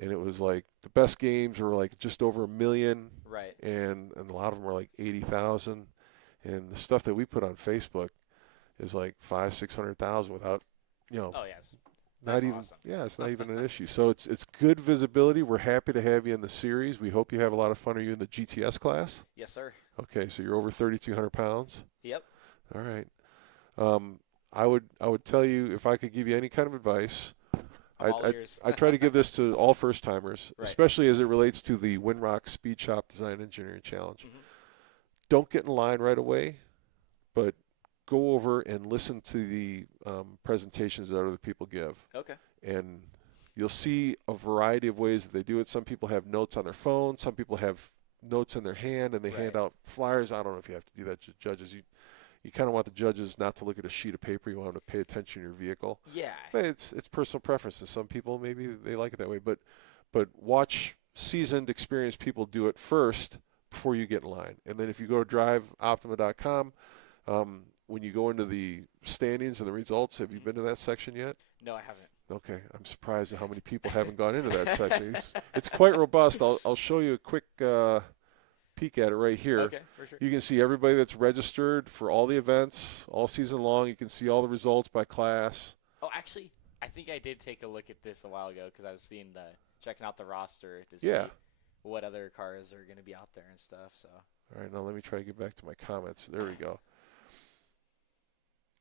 and it was like the best games were like just over 1 million, right? And a lot of them were like 80,000, and the stuff that we put on Facebook is like 500,000-600,000 without, Oh yeah, not even awesome. Yeah, it's not even an issue. So it's good visibility. We're happy to have you in the series. We hope you have a lot of fun. Are you in the GTS class? Yes, sir. Okay, so you're over 3,200 pounds. Yep. All right. I would tell you, if I could give you any kind of advice, I try to give this to all first timers, especially as it relates to the Winrock Speed Shop Design Engineering Challenge. Mm-hmm. Don't get in line right away, but go over and listen to the presentations that other people give. Okay. And you'll see a variety of ways that they do it. Some people have notes on their phone. Some people have notes in their hand, and they hand out flyers. I don't know if you have to do that to judges. You kind of want the judges not to look at a sheet of paper. You want them to pay attention to your vehicle. Yeah. But it's personal preferences. Some people, maybe they like it that way. But watch seasoned, experienced people do it first before you get in line. And then if you go to driveoptima.com, when you go into the standings and the results, have you been to that section yet? No, I haven't. Okay, I'm surprised at how many people haven't gone into that section. It's quite robust. I'll show you a quick peek at it right here. Okay, for sure. You can see everybody that's registered for all the events all season long. You can see all the results by class. Oh, actually, I think I did take a look at this a while ago because I was checking out the roster to see what other cars are going to be out there and stuff. So. All right, now let me try to get back to my comments. There we go.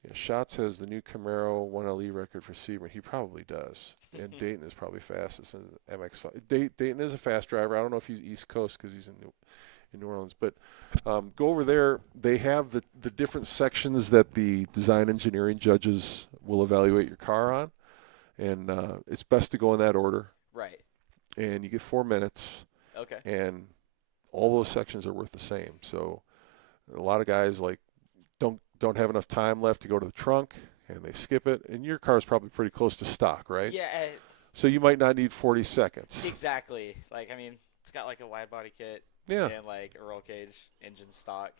Yeah, Schatz has the new Camaro 1LE record for Sebring. He probably does. And Dayton is probably fastest in MX-5. Dayton is a fast driver. I don't know if he's East Coast because he's in New Orleans. But go over there. They have the different sections that the design engineering judges will evaluate your car on. And it's best to go in that order. Right. and you get 4 minutes. Okay. And all those sections are worth the same. So a lot of guys like don't have enough time left to go to the trunk, and they skip it. And your car is probably pretty close to stock, right? Yeah. So you might not need 40 seconds. Exactly. Like, I mean, it's got like a wide body kit. Yeah. And like a roll cage, engine stock,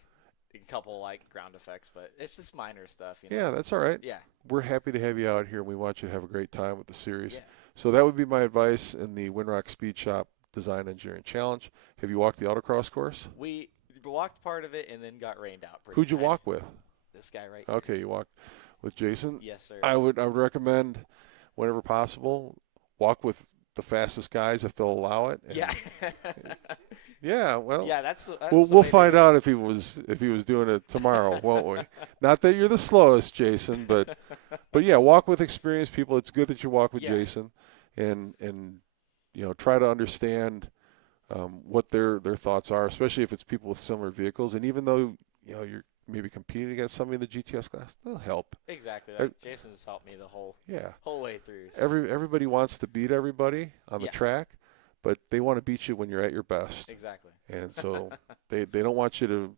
a couple like ground effects, but it's just minor stuff. You know? Yeah, that's all right. Yeah. We're happy to have you out here, and we want you to have a great time with the series. Yeah. So that would be my advice in the Winrock Speed Shop Design Engineering Challenge. Have you walked the autocross course? We walked part of it and then got rained out. Who'd you walk with? This guy right here. Okay, you walked with Jason. Yes, sir. I would recommend, whenever possible, walk with the fastest guys if they'll allow it. And yeah. yeah. Well. Yeah, that's we'll find out if he was doing it tomorrow, won't we? Not that you're the slowest, Jason, but yeah, walk with experienced people. It's good that you walk with Jason, and try to understand what their thoughts are, especially if it's people with similar vehicles. And even though you're maybe competing against somebody in the GTS class, they'll help. Exactly. Jason's helped me the whole way through. So. Everybody wants to beat everybody on the track, but they want to beat you when you're at your best. Exactly. And so they don't want to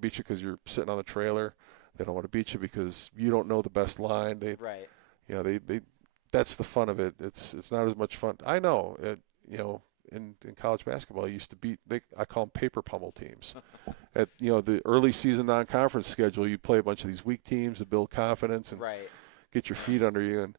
beat you because you're sitting on the trailer. They don't want to beat you because you don't know the best line. Right. They that's the fun of it. It's not as much fun. I know. In college basketball, I used to beat. I call them paper pummel teams. At the early season non-conference schedule, you play a bunch of these weak teams to build confidence and get your feet under you. And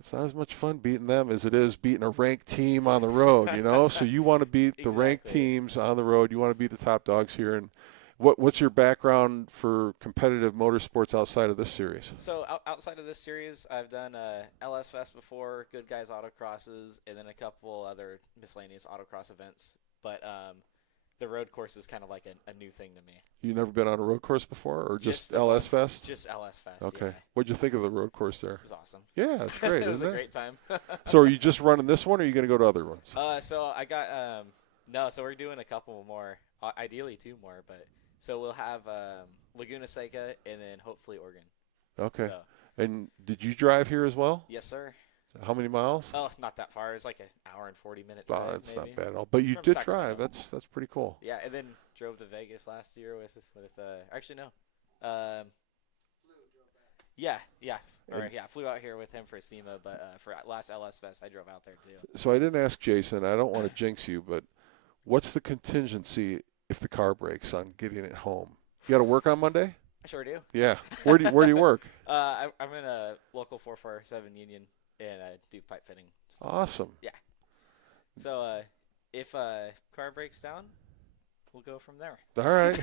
it's not as much fun beating them as it is beating a ranked team on the road. So you want to beat the ranked teams on the road. You want to beat the top dogs here. And what's your background for competitive motorsports outside of this series? So outside of this series, I've done LS Fest before, Good Guys Autocrosses, and then a couple other miscellaneous autocross events. But the road course is kind of like a new thing to me. You never been on a road course before, or just LS Fest? Just LS Fest. Okay. Yeah. What'd you think of the road course there? It was awesome. Yeah, it's great. It was isn't a great time. So are you just running this one, or are you going to go to other ones? So I got no. So we're doing a couple more. Ideally 2 more, but. So we'll have Laguna Seca and then hopefully Oregon. Okay. So. And did you drive here as well? Yes, sir. How many miles? Oh, not that far. It's like an hour and 40-minute drive. Oh, that's maybe. not bad at all. But you From did Sacramento. drive. That's pretty cool. Yeah, and then drove to Vegas last year with actually no. Flew out here with him for SEMA, but for last LS Fest I drove out there too. So I didn't ask Jason. I don't want to jinx you, but what's the contingency if the car breaks on getting it home? You got to work on Monday? I sure do. Yeah. Where do you work? I'm in a local 447 union and I do pipe fitting. Awesome. Yeah. So if car breaks down, we'll go from there. All right.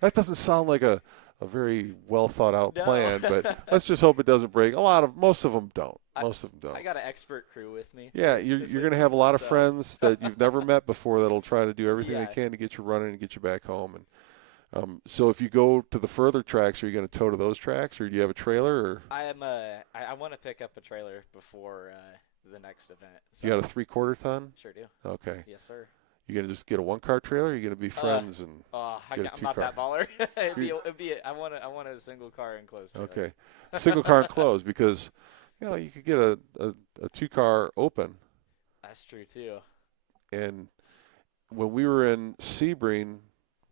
That doesn't sound like a very well thought out plan, but let's just hope it doesn't break. Most of them don't. I got an expert crew with me. Yeah, you're going to have a lot of friends that you've never met before that'll try to do everything they can to get you running and get you back home. And so if you go to the further tracks, are you going to tow to those tracks, or do you have a trailer? Or I want to pick up a trailer before the next event. So. You got a 3/4 ton? Sure do. Okay. Yes, sir. You going to just get a 1-car trailer, or are you going to be friends and get a 2-car? I'm not that baller. I want a single car enclosed trailer. Okay. Single car enclosed, because you could get a 2-car open. That's true too. And when we were in Sebring,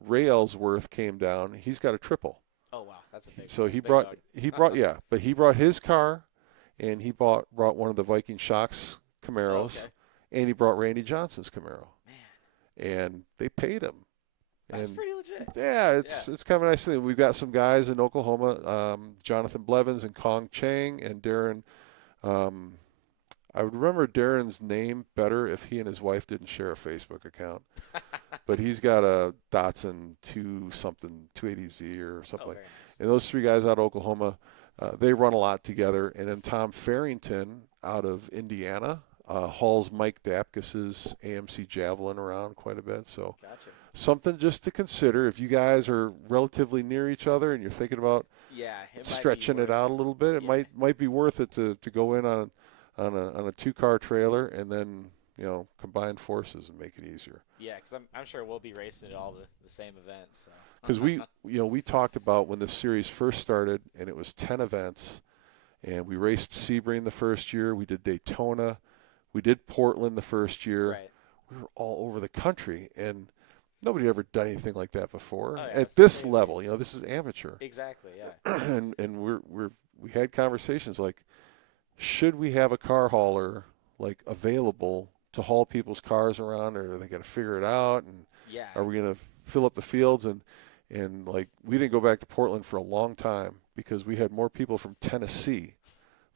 Ray Ellsworth came down. He's got a triple. Oh wow, that's a big. So he brought his car, and he brought one of the Viking Shocks Camaros, and he brought Randy Johnson's Camaro. Man. And they paid him. That's pretty legit. Yeah, it's kind of a nice thing. We've got some guys in Oklahoma, Jonathan Blevins and Kong Chang and Darren. I would remember Darren's name better if he and his wife didn't share a Facebook account. But he's got a Datsun 280Z or something like that. Nice. And those 3 guys out of Oklahoma, they run a lot together. And then Tom Farrington out of Indiana hauls Mike Dapkus's AMC Javelin around quite a bit. So something just to consider if you guys are relatively near each other and you're thinking about stretching it out a little bit. It might be worth it to go in on a 2-car trailer and then combine forces and make it easier. Yeah, because I'm sure we'll be racing at all the same events. Because we talked about when this series first started, and it was 10 events, and we raced Sebring the first year. We did Daytona. We did Portland the first year. Right. We were all over the country, and nobody had ever done anything like that before. Oh, yeah, At it's this crazy. level, you know, this is amateur. Exactly. Yeah. and we had conversations like, should we have a car hauler like available to haul people's cars around, or are they going to figure it out? And Yeah. are we going to fill up the fields? And like, we didn't go back to Portland for a long time because we had more people from Tennessee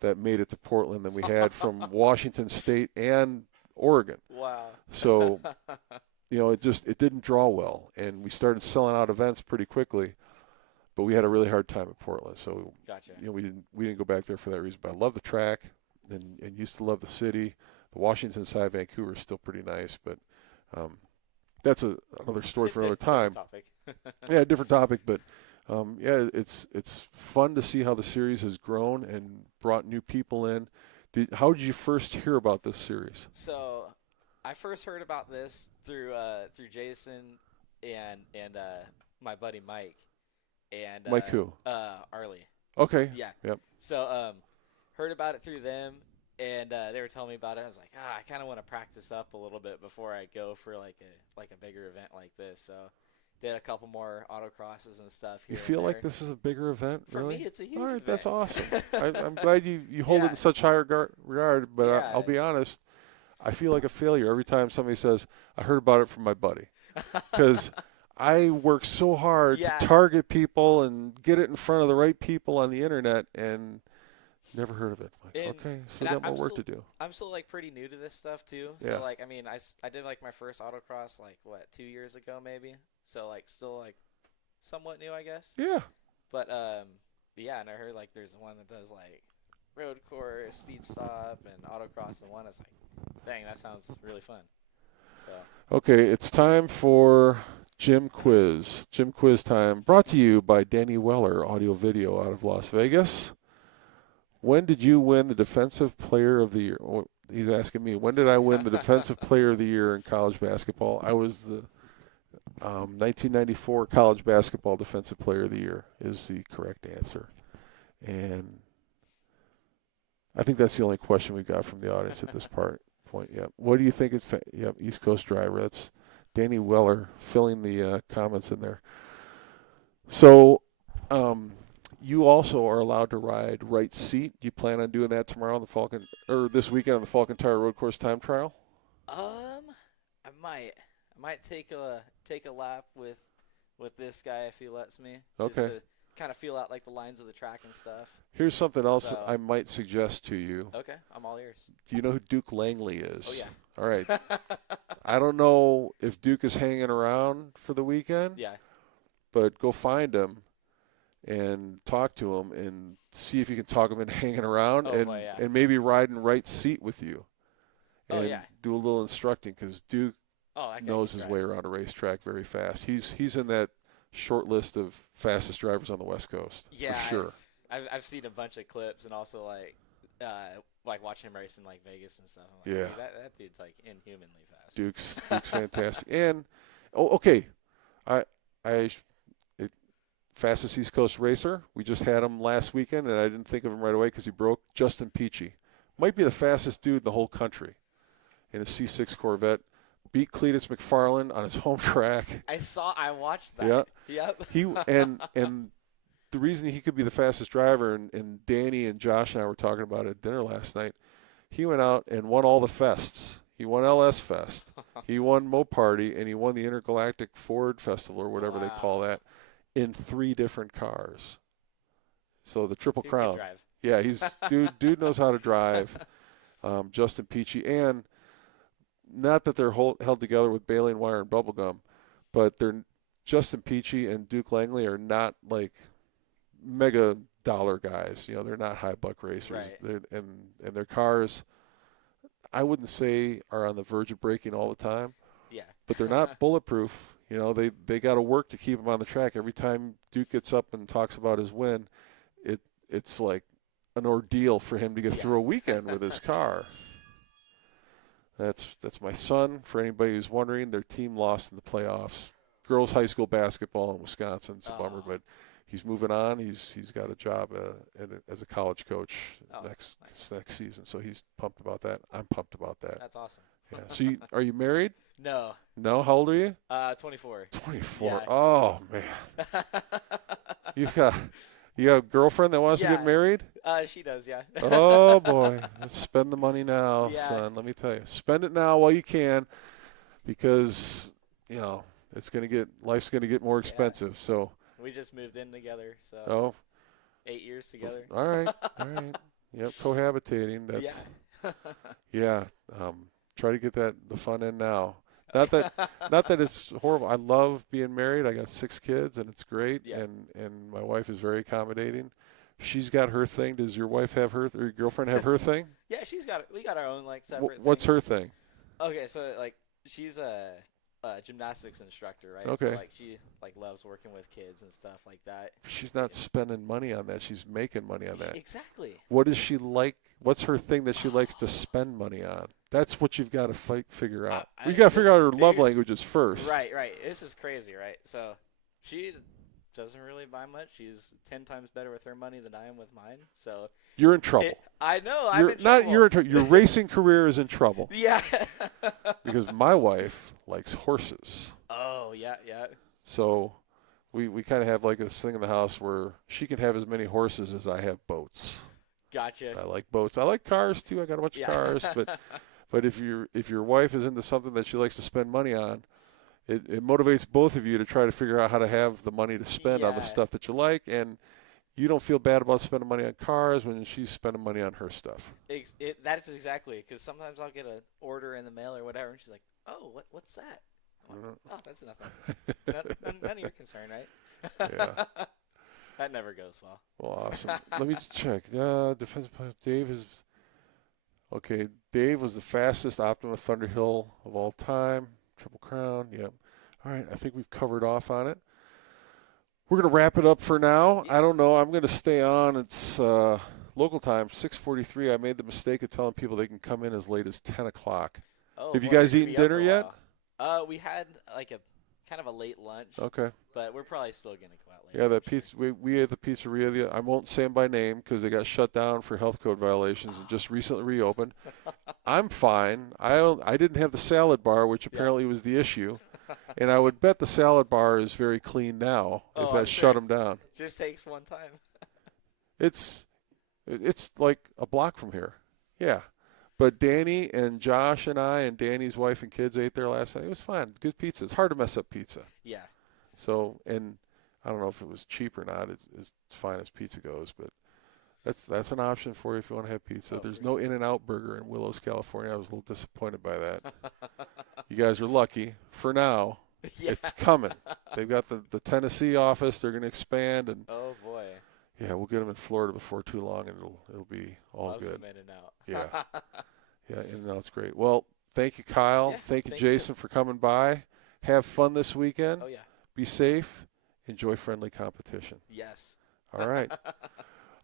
that made it to Portland than we had from Washington State and Oregon. Wow. So, you know, it didn't draw well, and we started selling out events pretty quickly. But we had a really hard time at Portland, so Gotcha. you know, we didn't go back there for that reason. But I love the track, and used to love the city. The Washington side of Vancouver is still pretty nice, but that's another story for another time. Topic. Yeah, different topic, but yeah, it's fun to see how the series has grown and brought new people in. How did you first hear about this series? So, I first heard about this through Jason and my buddy Mike. And Mike who? Arlie. Okay. Yeah. Yep. So heard about it through them, and they were telling me about it. I was like, I kind of want to practice up a little bit before I go for like a bigger event like this. So did a couple more autocrosses and stuff. You Here feel and like there. this is a bigger event, For really? me, it's a huge All right, event. that's awesome. I'm glad you hold it Yeah. in such high regard, but Yeah. I'll be honest, I feel like a failure every time somebody says, I heard about it from my buddy. Because I work so hard Yeah. to target people and get it in front of the right people on the internet, and never heard of it. Like, And- okay, so and got more I'm work still- to do. I'm still like pretty new to this stuff too. Yeah. So like, I mean, I did like my first autocross like 2 years ago maybe. So like still like somewhat new, I guess. Yeah. But yeah, and I heard like there's one that does like road course, speed stop, and autocross, and one is like, dang, that sounds really fun. So Okay, it's time for Jim Quiz. Jim Quiz time, brought to you by Danny Weller, audio video out of Las Vegas. When did you win the Defensive Player of the Year? Oh, he's asking me, when did I win the Defensive Player of the Year in college basketball? I was the 1994 College Basketball Defensive Player of the Year is the correct answer. And I think that's the only question we got from the audience at this point. Yep. What do you think is yep, East Coast driver? That's Danny Weller filling the comments in there. So you also are allowed to ride right seat. Do you plan on doing that tomorrow on the Falcon, or this weekend on the Falcon Tire Road Course time trial? I might take a lap with this guy if he lets me. Okay. Just to kind of feel out like the lines of the track and stuff. Here's something else So- I might suggest to you. Okay, I'm all ears. Do you know who Duke Langley is? Oh yeah. All right. I don't know if Duke is hanging around for the weekend. Yeah. But go find him and talk to him and see if you can talk him into hanging around Oh, and boy, yeah. and maybe ride in right seat with you. Oh, And yeah. do a little instructing, because Duke Oh, that guy knows can his drive. way around a racetrack very fast. He's in that short list of fastest drivers on the West Coast, Yeah, for sure. I've seen a bunch of clips and also like watching him race in like Vegas and stuff. I'm like, Yeah. dude, that dude's like inhumanly fast. Duke's fantastic. And okay, fastest East Coast racer. We just had him last weekend, and I didn't think of him right away because he broke. Justin Peachy might be the fastest dude in the whole country in a C6 Corvette. Beat Cletus McFarland on his home track. I watched that. Yeah. Yep. He and the reason he could be the fastest driver, and Danny and Josh and I were talking about it at dinner last night. He went out and won all the fests. He won LS Fest. He won Mo Party, and he won the Intergalactic Ford Festival, or whatever they Wow. call that, in 3 different cars. So the Triple Dude can Crown. drive. Yeah, he's dude knows how to drive. Justin Peachy, and not that they're held together with baling wire and bubble gum, but they're Justin Peachy and Duke Langley are not like mega dollar guys. You know, they're not high buck racers. Right. And their cars, I wouldn't say are on the verge of breaking all the time, Yeah. but they're not bulletproof. You know, they got to work to keep them on the track. Every time Duke gets up and talks about his win, it's like an ordeal for him to get through a weekend with his car. That's my son. For anybody who's wondering, their team lost in the playoffs. Girls high school basketball in Wisconsin. It's a bummer, but he's moving on. He's got a job as a college coach next season, so he's pumped about that. I'm pumped about that. That's awesome. Yeah. So are you married? No. No. How old are you? 24. 24. Yeah. Oh man. You got a girlfriend that wants to get married? She does, yeah. Oh boy, let's spend the money now, Yeah. son. Let me tell you, spend it now while you can, because life's gonna get more expensive. Yeah. So We just moved in together, so 8 years together. All right. Yep, cohabitating. That's yeah. Try to get the fun in now. Not that it's horrible. I love being married. I got 6 kids, and it's great. Yeah. And my wife is very accommodating. She's got her thing. Does your wife have her? Or your girlfriend have her thing? Yeah, we got our own separate. What's things. her thing? Okay, so she's a gymnastics instructor, right? Okay. So she loves working with kids and stuff like that. She's not spending money on that. She's making money on that. Exactly. What does she like? What's her thing that she likes to spend money on? That's what you've got to figure out. You got to figure out her love languages first. Right. This is crazy, right? So she doesn't really buy much. She's 10 times better with her money than I am with mine. So you're in trouble. I know. I'm in trouble. You're in trouble. Your racing career is in trouble. Yeah. Because my wife likes horses. Oh yeah. So we kind of have this thing in the house where she can have as many horses as I have boats. Gotcha. So I like boats. I like cars too. I got a bunch of cars, but if your wife is into something that she likes to spend money on, it motivates both of you to try to figure out how to have the money to spend on the stuff that you like, and you don't feel bad about spending money on cars when she's spending money on her stuff. That's exactly, because sometimes I'll get an order in the mail or whatever, and she's like, "Oh, what's that?" I'm like, "Oh, that's nothing. None of your concern, right?" Yeah. That never goes well. Well, awesome. Let me just check. Defensive player Dave is okay. Dave was the fastest Optima Thunderhill of all time. Triple Crown. Yep. All right. I think we've covered off on it. We're going to wrap it up for now. I don't know. I'm going to stay on. It's local time, 6:43. I made the mistake of telling people they can come in as late as 10 o'clock. Oh, have you guys eaten dinner yet? We had a kind of a late lunch. Okay. But we're probably still going to go out later. Yeah, that pizza. We ate the pizzeria. I won't say them by name because they got shut down for health code violations and just recently reopened. I'm fine. I didn't have the salad bar, which apparently was the issue. And I would bet the salad bar is very clean now if that shut them down. Just takes one time. It's like a block from here. Yeah. But Danny and Josh and I and Danny's wife and kids ate there last night. It was fine. Good pizza. It's hard to mess up pizza. Yeah. So, and I don't know if it was cheap or not, as fine as pizza goes, but that's an option for you if you want to have pizza. There's no In-N-Out burger in Willows, California. I was a little disappointed by that. You guys are lucky. For now, it's coming. They've got the Tennessee office. They're going to expand. And oh, boy. Yeah, we'll get them in Florida before too long, and it'll be all Love good. Some In-N-Out. Yeah. Yeah, In-N-Out's great. Well, thank you, Kyle. Yeah, thank you, Jason, for coming by. Have fun this weekend. Oh, yeah. Be safe. Enjoy friendly competition. Yes. All right.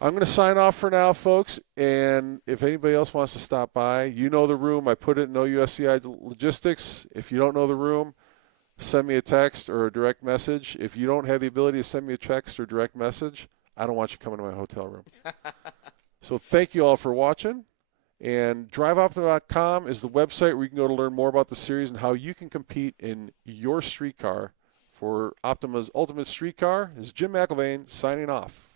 I'm going to sign off for now, folks. And if anybody else wants to stop by, you know the room. I put it in OUSCI Logistics. If you don't know the room, send me a text or a direct message. If you don't have the ability to send me a text or direct message, I don't want you coming to my hotel room. So thank you all for watching. And DriveOptima.com is the website where you can go to learn more about the series and how you can compete in your street car for Optima's Ultimate Street Car. This is Jim McIlvain signing off.